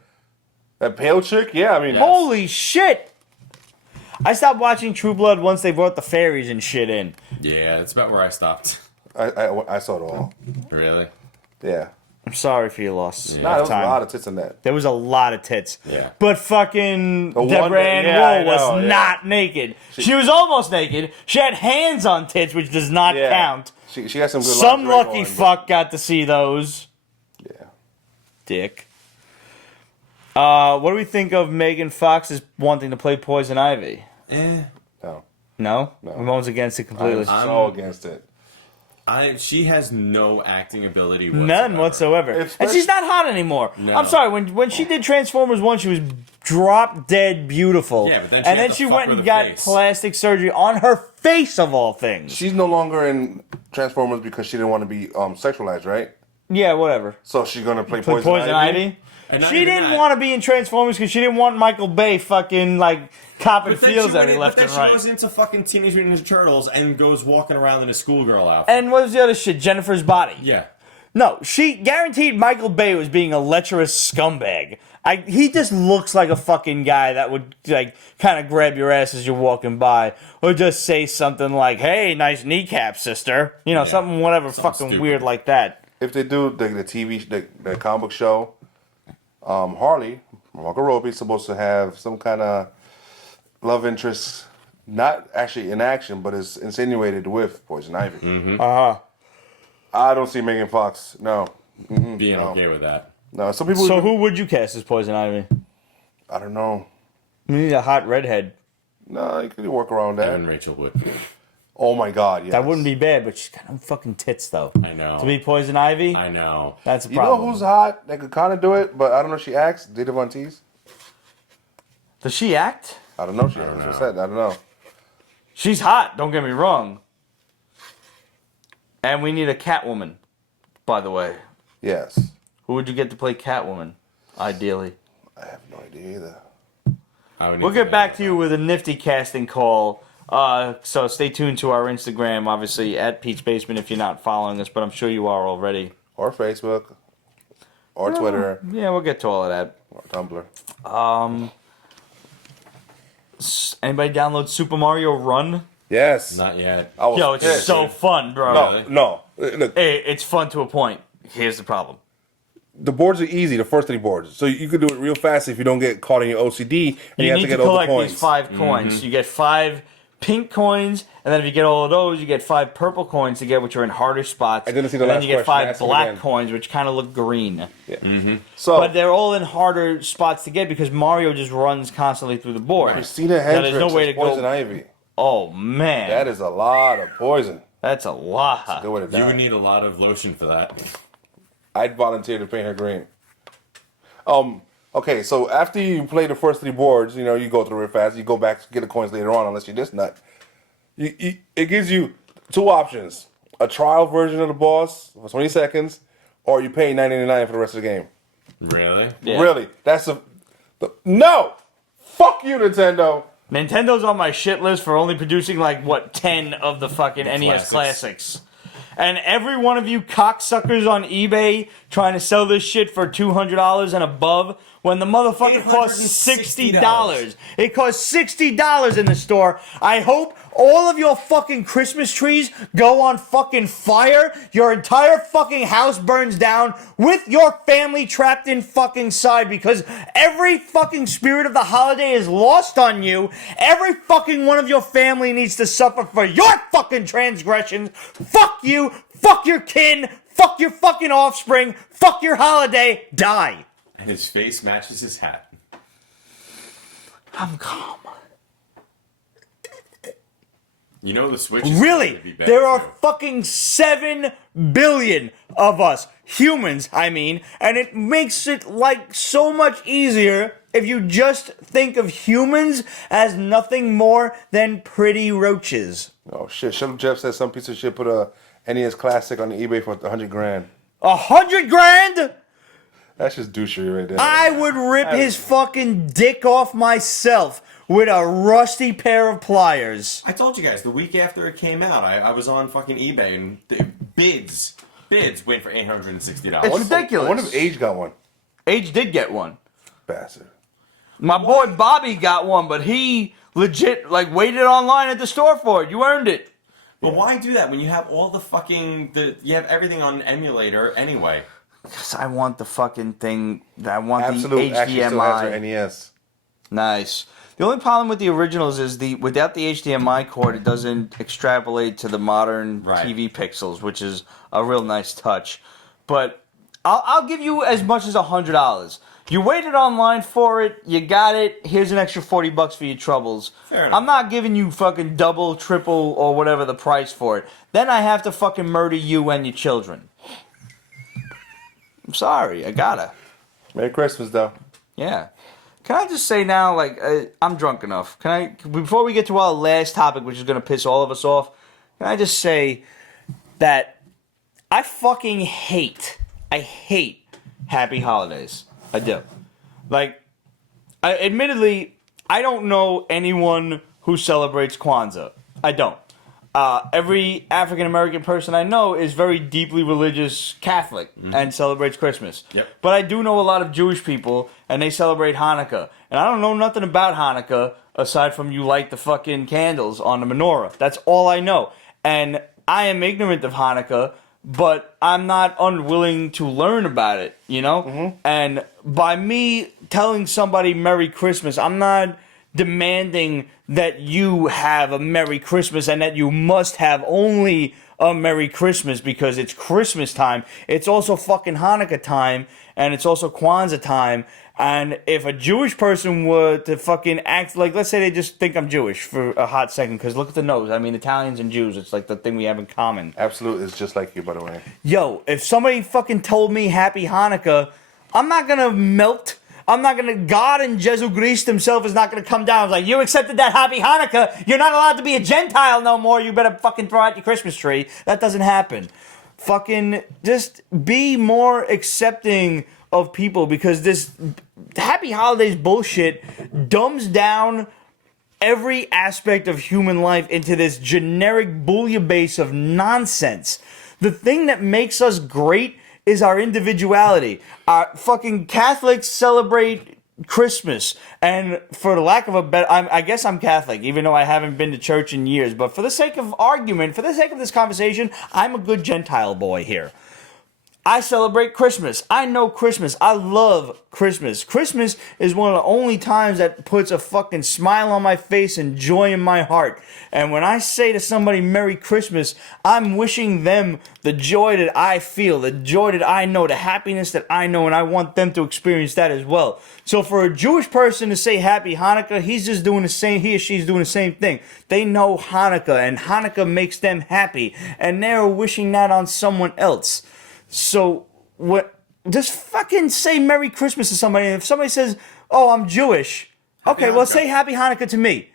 That pale chick? Yeah, I mean. Holy shit! I stopped watching True Blood once they brought the fairies and shit in. Yeah, that's about where I stopped. I saw it all. Really? Yeah. I'm sorry for your loss. Yeah. Nah, there was a Time. lot of tits in that. There was a lot of tits. Yeah. But fucking The one Deborah that- Ann yeah, I Wool was know, yeah. not naked. She was almost naked. She had hands on tits, which does not Yeah. count. She got some good Some lingerie lucky going, fuck got to see those. but- Yeah. Dick. What do we think of Megan Fox's wanting to play Poison Ivy? No. No? No. Ramon's against it completely. I'm so against it. She has no acting ability whatsoever. None whatsoever. If- And she's not hot anymore. No. I'm sorry, when she did Transformers 1, she was drop dead beautiful. Yeah, but then she and had then to she fuck went with and the got face. plastic surgery on her face of all things. She's no longer in Transformers because she didn't want to be sexualized, right? Yeah, whatever. So she's gonna play Play Poison, Ivy. And not She even didn't that. want to be in Transformers because she didn't want Michael Bay fucking like copping But then feels she at went me in- left but and then she right. goes into fucking Teenage Mutant Ninja Turtles and goes walking around in a schoolgirl outfit. And what was the other shit? Jennifer's Body. Yeah. No, she guaranteed Michael Bay was being a lecherous scumbag. He just looks like a fucking guy that would like kind of grab your ass as you're walking by, or just say something like, "Hey, nice kneecap, sister." You know, Yeah. something whatever Something fucking stupid. weird like that. If they do the TV, the comic book show, Harley, Margot Robbie's supposed to have some kind of love interest, not actually in action, but is insinuated with Poison Ivy. Mm-hmm. I don't see Megan Fox. No, Being okay with that. no. Some people. So who would you cast as Poison Ivy? I don't know. We need a hot redhead. No, you could work around that. And Rachel Wood. Oh my God, yes. That wouldn't be bad, but she's got no fucking tits, though. I know. To be Poison Ivy? I know. That's a You problem. know who's hot that could kind of do it, but I don't know if she acts? Dita Von Teese. Does she act? I don't know. She acts. That's what I said. I don't know. She's hot, don't get me wrong. And we need a Catwoman, by the way. Yes. Who would you get to play Catwoman, ideally? I have no idea either. We'll get back to you with a nifty casting call. So stay tuned to our Instagram, obviously, at Pete's Basement if you're not following us, but I'm sure you are already. Or Facebook. Or Twitter. Yeah, we'll get to all of that. Or Tumblr. Anybody download Super Mario Run? Yes. Not yet. Yo, it's so fun, bro. No. Look, Hey, it's fun to a point. Here's the problem. the boards are easy, the first 3 boards. So you can do it real fast if you don't get caught in your OCD and you have need to get to all the collect coins. these 5 coins. You get 5 pink coins, and then if you get all of those, you get 5 purple coins to get, which are in harder spots. I didn't see the and last then you get question. 5 Ask him black again. coins, which kind of look green. Yeah. So But they're all in harder spots to get because Mario just runs constantly through the board. Christina Now, Hendricks there's no way to is Poison go. Ivy. Oh man, That is a lot of poison. that's a lot. Good way to die. You would need a lot of lotion for that. I'd volunteer to paint her green. Okay, so after you play the first 3 boards, you know, you go through real fast. You go back to get the coins later on, unless you're this nut. It gives you 2 options: a trial version of the boss for 20 seconds, or you pay $9.99 for the rest of the game. Really? Yeah. Really? No! Fuck you, Nintendo. Nintendo's on my shit list for only producing 10 of the fucking NES classics. And every one of you cocksuckers on eBay trying to sell this shit for $200 and above, when the motherfucker costs $60. It costs $60 in the store. I hope all of your fucking Christmas trees go on fucking fire. Your entire fucking house burns down with your family trapped in fucking side because every fucking spirit of the holiday is lost on you. Every fucking one of your family needs to suffer for your fucking transgressions. Fuck you. Fuck your kin. Fuck your fucking offspring. Fuck your holiday. Die. And his face matches his hat. I'm calm. You know the Switch is Really? going to be bad There are too. fucking 7 billion of us. Humans, I mean. And it makes it so much easier if you just think of humans as nothing more than pretty roaches. Oh shit! Shut up, Jeff said some piece of shit put a NES Classic on eBay for $100 grand. $100,000? That's just douchery right there. I would rip his fucking dick off myself with a rusty pair of pliers. I told you guys, the week after it came out, I was on fucking eBay and the bids went for $860. It's ridiculous. I wonder if Age got one. Age did get one. Bastard. My boy Bobby got one, but he legit waited online at the store for it. You earned it. But why do that when you have all the fucking you have everything on an emulator anyway? Because I want the fucking thing. I want Absolute the actually still has her HDMI. NES. Nice. The only problem with the originals is without the HDMI cord, it doesn't extrapolate to the modern TV pixels, which is a real nice touch. But I'll give you as much as $100. You waited online for it, you got it, here's an extra $40 for your troubles. Fair enough. I'm not giving you fucking double, triple, or whatever the price for it. Then I have to fucking murder you and your children. I'm sorry, I gotta. Merry Christmas, though. Yeah. Can I just say now, I'm drunk enough. Before we get to our last topic, which is going to piss all of us off, can I just say that I fucking hate Happy Holidays. I do. Admittedly, I don't know anyone who celebrates Kwanzaa. I don't. Every African American person I know is very deeply religious Catholic and celebrates Christmas. Yep. But I do know a lot of Jewish people, and they celebrate Hanukkah. And I don't know nothing about Hanukkah aside from you light the fucking candles on the menorah. That's all I know. And I am ignorant of Hanukkah, but I'm not unwilling to learn about it, you know? Mm-hmm. And by me telling somebody Merry Christmas, I'm not demanding that you have a Merry Christmas and that you must have only a Merry Christmas because it's Christmas time. It's also fucking Hanukkah time, and it's also Kwanzaa time. And if a Jewish person were to fucking act like, let's say they just think I'm Jewish for a hot second, because look at the nose. I mean, Italians and Jews, it's like the thing we have in common. Absolutely, it's just like you, by the way. Yo, if somebody fucking told me Happy Hanukkah, I'm not gonna melt. I'm not gonna. God and Jesu Christ himself is not gonna come down. It's like, you accepted that Happy Hanukkah. You're not allowed to be a Gentile no more. You better fucking throw out your Christmas tree. That doesn't happen. Fucking just be more accepting of people, because this Happy Holidays bullshit dumbs down every aspect of human life into this generic bouillabaisse of nonsense. The thing that makes us great is our individuality. Fucking Catholics celebrate Christmas, and for the lack of a better, I guess I'm Catholic, even though I haven't been to church in years, but for the sake of argument, for the sake of this conversation, I'm a good Gentile boy here. I celebrate Christmas. I know Christmas. I love Christmas. Christmas is one of the only times that puts a fucking smile on my face and joy in my heart. And when I say to somebody Merry Christmas, I'm wishing them the joy that I feel, the joy that I know, the happiness that I know, and I want them to experience that as well. So for a Jewish person to say Happy Hanukkah, he's just doing the same, he or she's doing the same thing. They know Hanukkah, and Hanukkah makes them happy, and they're wishing that on someone else. So, what? Just fucking say Merry Christmas to somebody. And if somebody says, "Oh, I'm Jewish," okay, well, say Happy Hanukkah to me.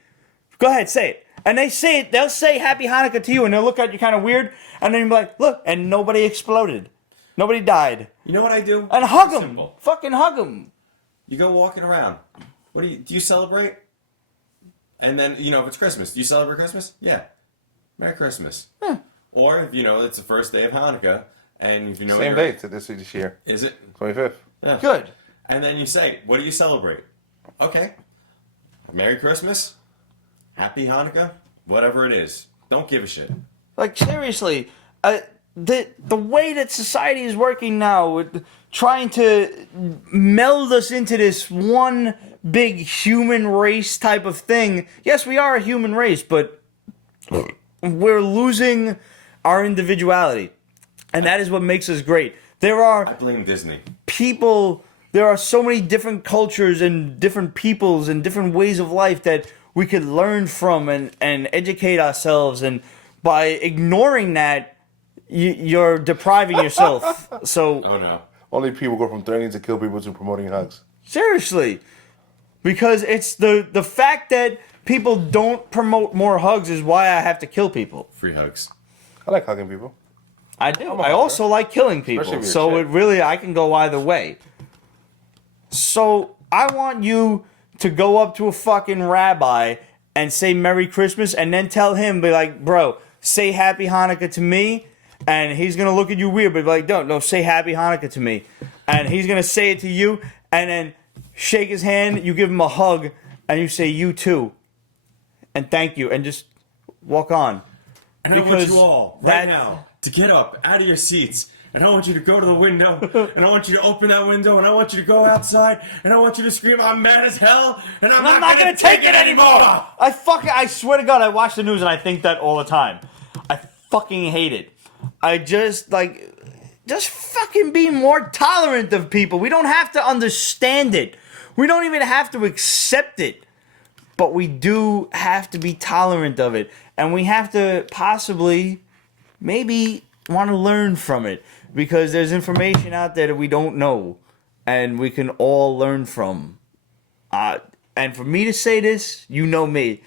Go ahead, say it. And they say it. They'll say Happy Hanukkah to you, and they'll look at you kind of weird, and then you'll be like, "Look," and nobody exploded, nobody died. You know what I do? And hug them. Fucking hug them. You go walking around. Do you celebrate? And then, if it's Christmas, do you celebrate Christmas? Yeah. Merry Christmas. Yeah. Or if it's the first day of Hanukkah. And if same date this year. Is it? 25th. Yeah. Good. And then you say, what do you celebrate? Okay. Merry Christmas. Happy Hanukkah. Whatever it is. Don't give a shit. Like, seriously, the way that society is working now, with trying to meld us into this one big human race type of thing. Yes, we are a human race, but we're losing our individuality. And that is what makes us great. I blame Disney. There are so many different cultures and different peoples and different ways of life that we could learn from and educate ourselves. And by ignoring that, you're depriving yourself. So, oh no. Only people go from threatening to kill people to promoting hugs. Seriously. Because it's the fact that people don't promote more hugs is why I have to kill people. Free hugs. I like hugging people. I do. I also like killing people. So I can go either way. So I want you to go up to a fucking rabbi and say Merry Christmas, and then tell him, be like, bro, say Happy Hanukkah to me, and he's going to look at you weird, but be like, no, say Happy Hanukkah to me. And he's going to say it to you, and then shake his hand, you give him a hug, and you say, you too, and thank you, and just walk on. And I want you all, right now, to get up out of your seats, and I want you to go to the window, and I want you to open that window, and I want you to go outside, and I want you to scream, I'm mad as hell, and I'm not going to take it anymore! I swear to God, I watch the news and I think that all the time. I fucking hate it. I just fucking be more tolerant of people. We don't have to understand it. We don't even have to accept it. But we do have to be tolerant of it. And we have to possibly, maybe, want to learn from it. Because there's information out there that we don't know. And we can all learn from. And for me to say this, you know me.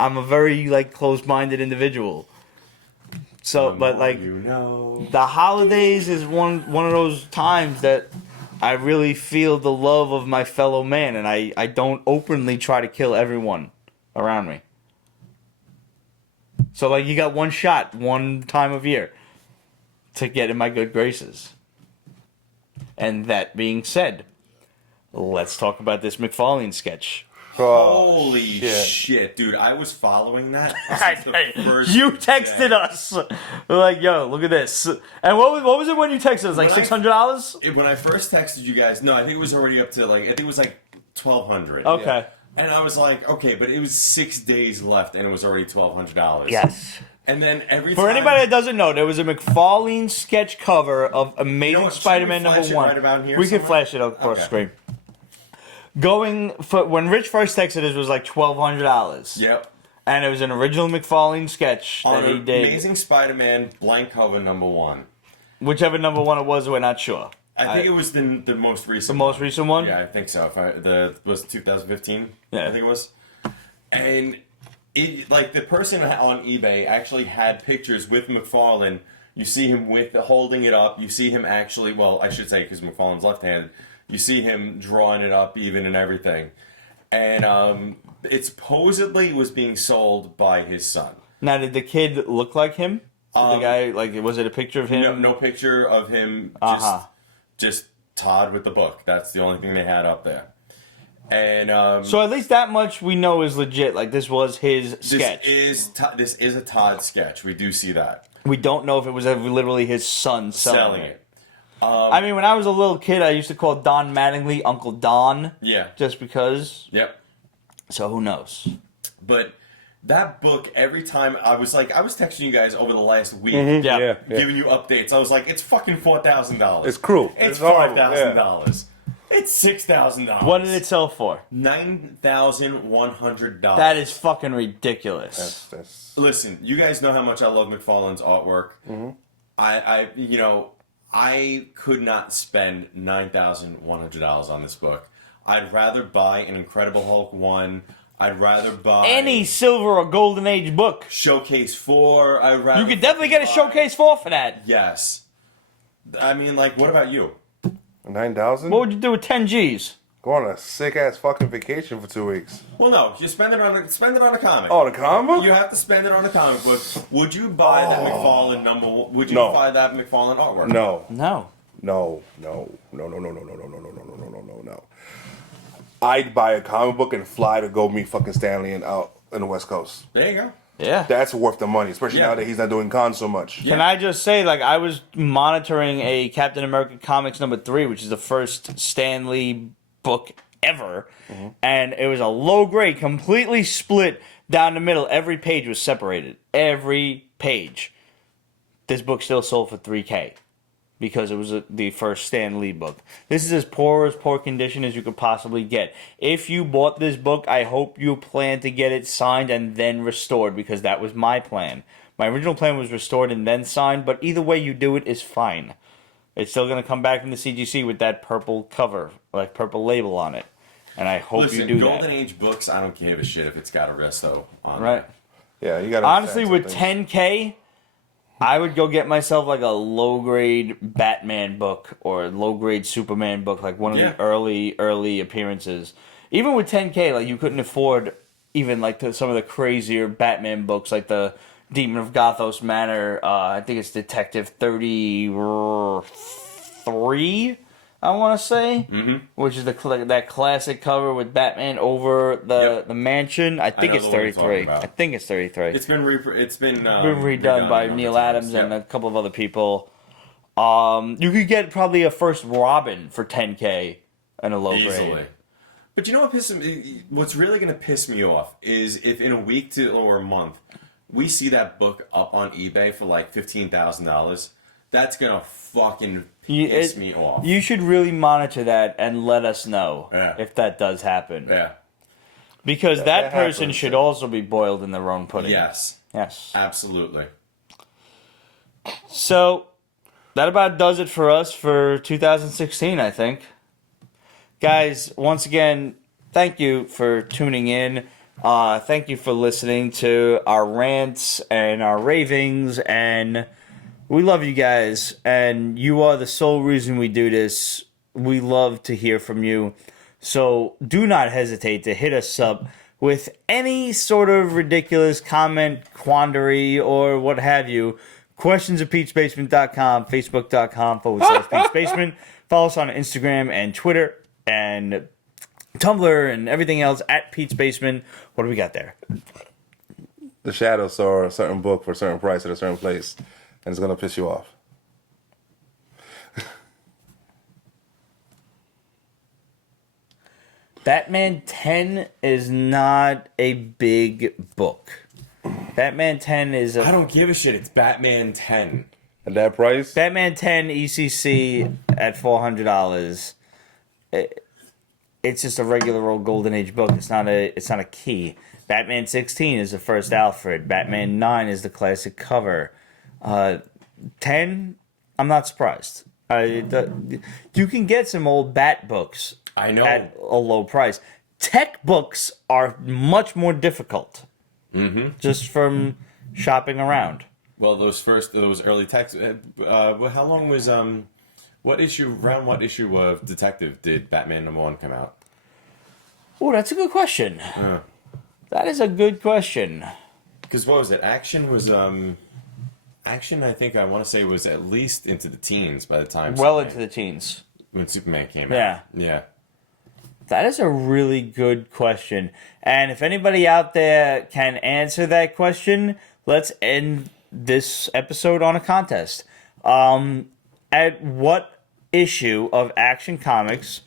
I'm a very, closed-minded individual. So, but, the holidays is one of those times that I really feel the love of my fellow man. And I don't openly try to kill everyone around me. So, you got one shot, one time of year to get in my good graces. And that being said, let's talk about this McFarlane sketch. Holy shit, dude. I was following that since the first You texted us. We're like, yo, look at this. And what was it when you texted us? Like $600? When I first texted you guys, no, I think it was already up to I think it was $1,200. Okay. And I was like, okay, but it was 6 days left and it was already $1,200. Yes. And then every For time... anybody that doesn't know, there was a McFarlane sketch cover of Amazing what, Spider-Man should we flash #1. it right about here We can somewhere? flash it across the screen. When Rich first texted us, it was like $1,200. Yep. And it was an original McFarlane sketch that he did. Amazing Spider-Man blank cover #1. Whichever #1 it was, we're not sure. I think it was the most recent. The most recent one? Yeah, I think so. Was 2015? Yeah. I think it was. And it the person on eBay actually had pictures with McFarlane. You see him holding it up. You see him actually. Well, I should say because McFarlane's left-handed. You see him drawing it up even and everything. And it supposedly was being sold by his son. Now, did the kid look like him? The guy, was it a picture of him? No picture of him. Just Todd with the book. That's the only thing they had up there. And so at least that much we know is legit. Like, this was his sketch. This is a Todd sketch. We do see that. We don't know if it was literally his son selling it. I mean, when I was a little kid, I used to call Don Mattingly Uncle Don. Yeah. Just because. Yep. So who knows? But that book, every time I was texting you guys over the last week, Yeah. giving you updates. I was like, it's fucking $4,000. It's cruel. It's horrible. $5,000. It's $6,000. What did it sell for? $9,100. That is fucking ridiculous. That's... Listen, you guys know how much I love McFarlane's artwork. Mm-hmm. I could not spend $9,100 on this book. I'd rather buy an Incredible Hulk 1. I'd rather buy any Silver or Golden Age book. Showcase 4. You could definitely get a Showcase 4 for that. Yes. I mean, what about you? 9,000? What would you do with 10 G's? Go on a sick ass fucking vacation for 2 weeks. Well, no, you spend it on a comic. Oh, the comic book? You have to spend it on a comic book. Would you buy that McFarlane #1? Would you buy that McFarlane artwork? No. No. No. I'd buy a comic book and fly to go meet fucking Stanley and out in the West Coast. There you go. Yeah. That's worth the money, especially now that he's not doing cons so much. Can I just say, I was monitoring a Captain America Comics #3, which is the first Stan Lee book ever, and it was a low grade, completely split down the middle. Every page was separated. Every page. This book still sold for $3,000 because it was the first Stan Lee book. This is as poor condition as you could possibly get. If you bought this book, I hope you plan to get it signed and then restored, because that was my plan. My original plan was restored and then signed, but either way you do it is fine. It's still going to come back from the CGC with that purple cover, purple label on it. And I hope you do Golden that. Age books, I don't give a shit if it's got a resto on it. Right. Yeah, you gotta... Honestly, with $10,000, I would go get myself a low-grade Batman book or low-grade Superman book, one of the early appearances. Even with $10,000, you couldn't afford even some of the crazier Batman books, like the Demon of Gothos Manor. I think it's Detective 33, I want to say, which is that classic cover with Batman over the mansion. I think it's 33. I think it's 33. It's been redone by Neil Adams and a couple of other people. You could get probably a first Robin for $10,000 and a low grade. But you know what's really going to piss me off is if in a week or a month we see that book up on eBay for $15,000. That's going to fucking piss me off. You should really monitor that and let us know if that does happen. Yeah. Because that person should also be boiled in their own pudding. Yes. Yes. Absolutely. So, that about does it for us for 2016, I think. Guys, once again, thank you for tuning in. Thank you for listening to our rants and our ravings, and we love you guys, and you are the sole reason we do this. We love to hear from you, so do not hesitate to hit us up with any sort of ridiculous comment, quandary, or what have you. Questions@peachbasement.com, facebook.com/peachbasement. Follow us on Instagram and Twitter and Tumblr and everything else at Pete's Basement. What do we got there? The Shadow saw a certain book for a certain price at a certain place, and it's going to piss you off. Batman 10 is not a big book. Batman 10 is I don't give a shit. It's Batman 10. At that price? Batman 10 ECC at $400. It's just a regular old Golden Age book. It's not a key. Batman 16 is the first Alfred. Batman 9 is the classic cover. 10, I'm not surprised. You can get some old Bat books. I know. At a low price. Tech books are much more difficult. Mm-hmm. Just from shopping around. Well, those early texts. How long was what issue of Detective did Batman #1 come out? Oh, that's a good question. That is a good question. Because what was it? Action was Action. I think I want to say was at least into the teens by the time. Well into the teens when Superman came out. Yeah. Yeah. That is a really good question. And if anybody out there can answer that question, let's end this episode on a contest. At what issue of Action Comics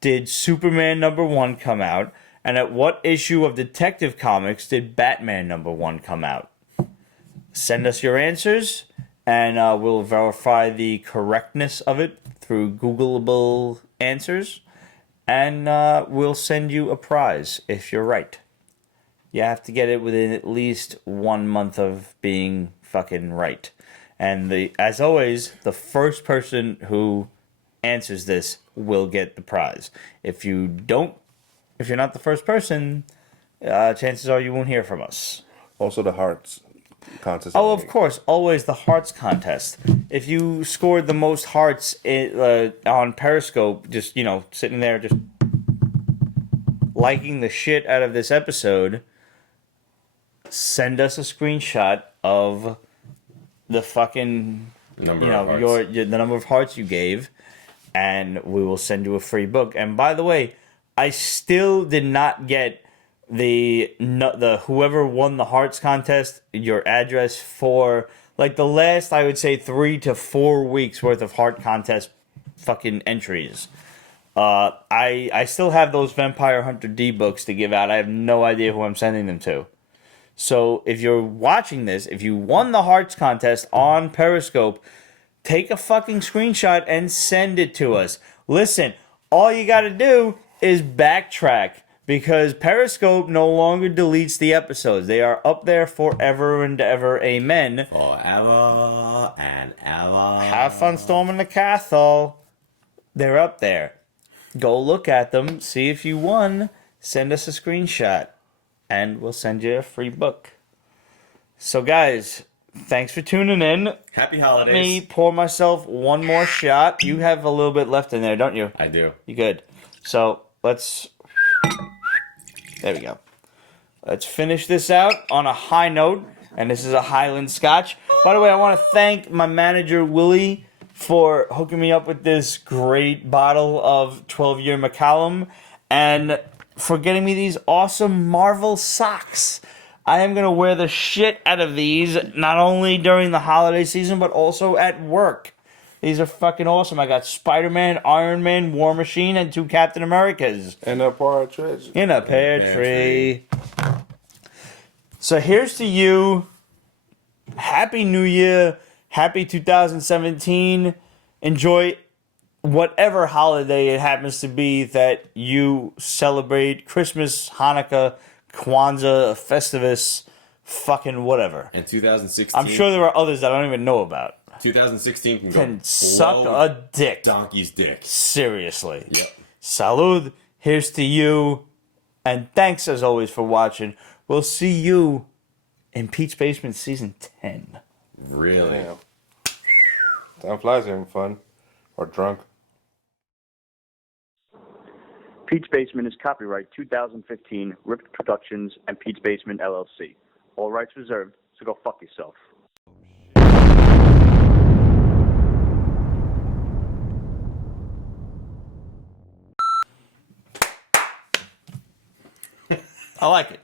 did Superman #1 come out? And at what issue of Detective Comics did Batman #1 come out? Send us your answers, and we'll verify the correctness of it through Googleable answers. And we'll send you a prize if you're right. You have to get it within at least 1 month of being fucking right. And as always, the first person who answers this will get the prize. If you're not the first person, chances are you won't hear from us. Also the Hearts contest. Oh, of course. Always the Hearts contest. If you scored the most hearts on Periscope, just, sitting there just liking the shit out of this episode, send us a screenshot of the fucking number of hearts. the number of hearts you gave, and we will send you a free book. And by the way, I still did not get the whoever won the hearts contest, your address for like the last, I would say, 3 to 4 weeks worth of heart contest fucking entries. I still have those Vampire Hunter D books to give out. I have no idea who I'm sending them to. So if you're watching this, if you won the hearts contest on Periscope, take a fucking screenshot and send it to us. Listen, all you got to do is backtrack, because Periscope no longer deletes the episodes. They are up there forever and ever. Amen. Forever and ever. Have fun storming the castle. They're up there. Go look at them. See if you won. Send us a screenshot, and we'll send you a free book. So, guys, thanks for tuning in. Happy holidays. Let me pour myself one more shot. You have a little bit left in there, don't you? I do. You good? So, let's... There we go. Let's finish this out on a high note. And this is a Highland Scotch. By the way, I want to thank my manager, Willie, for hooking me up with this great bottle of 12-year Macallan. And for getting me these awesome Marvel socks. I am going to wear the shit out of these, not only during the holiday season, but also at work. These are fucking awesome. I got Spider-Man, Iron Man, War Machine, and 2 Captain Americas. And a partridge. In a pear tree. So here's to you. Happy New Year. Happy 2017. Enjoy whatever holiday it happens to be that you celebrate. Christmas, Hanukkah, Kwanzaa, Festivus, fucking whatever. And 2016. I'm sure there are others that I don't even know about. 2016 can suck a dick. Donkey's dick. Seriously. Yep. Salud. Here's to you. And thanks as always for watching. We'll see you in Pete's Basement Season 10. Really? Damn. Time flies having fun. Or drunk. Pete's Basement is copyright 2015, Ripped Productions and Pete's Basement LLC. All rights reserved, so go fuck yourself. I like it.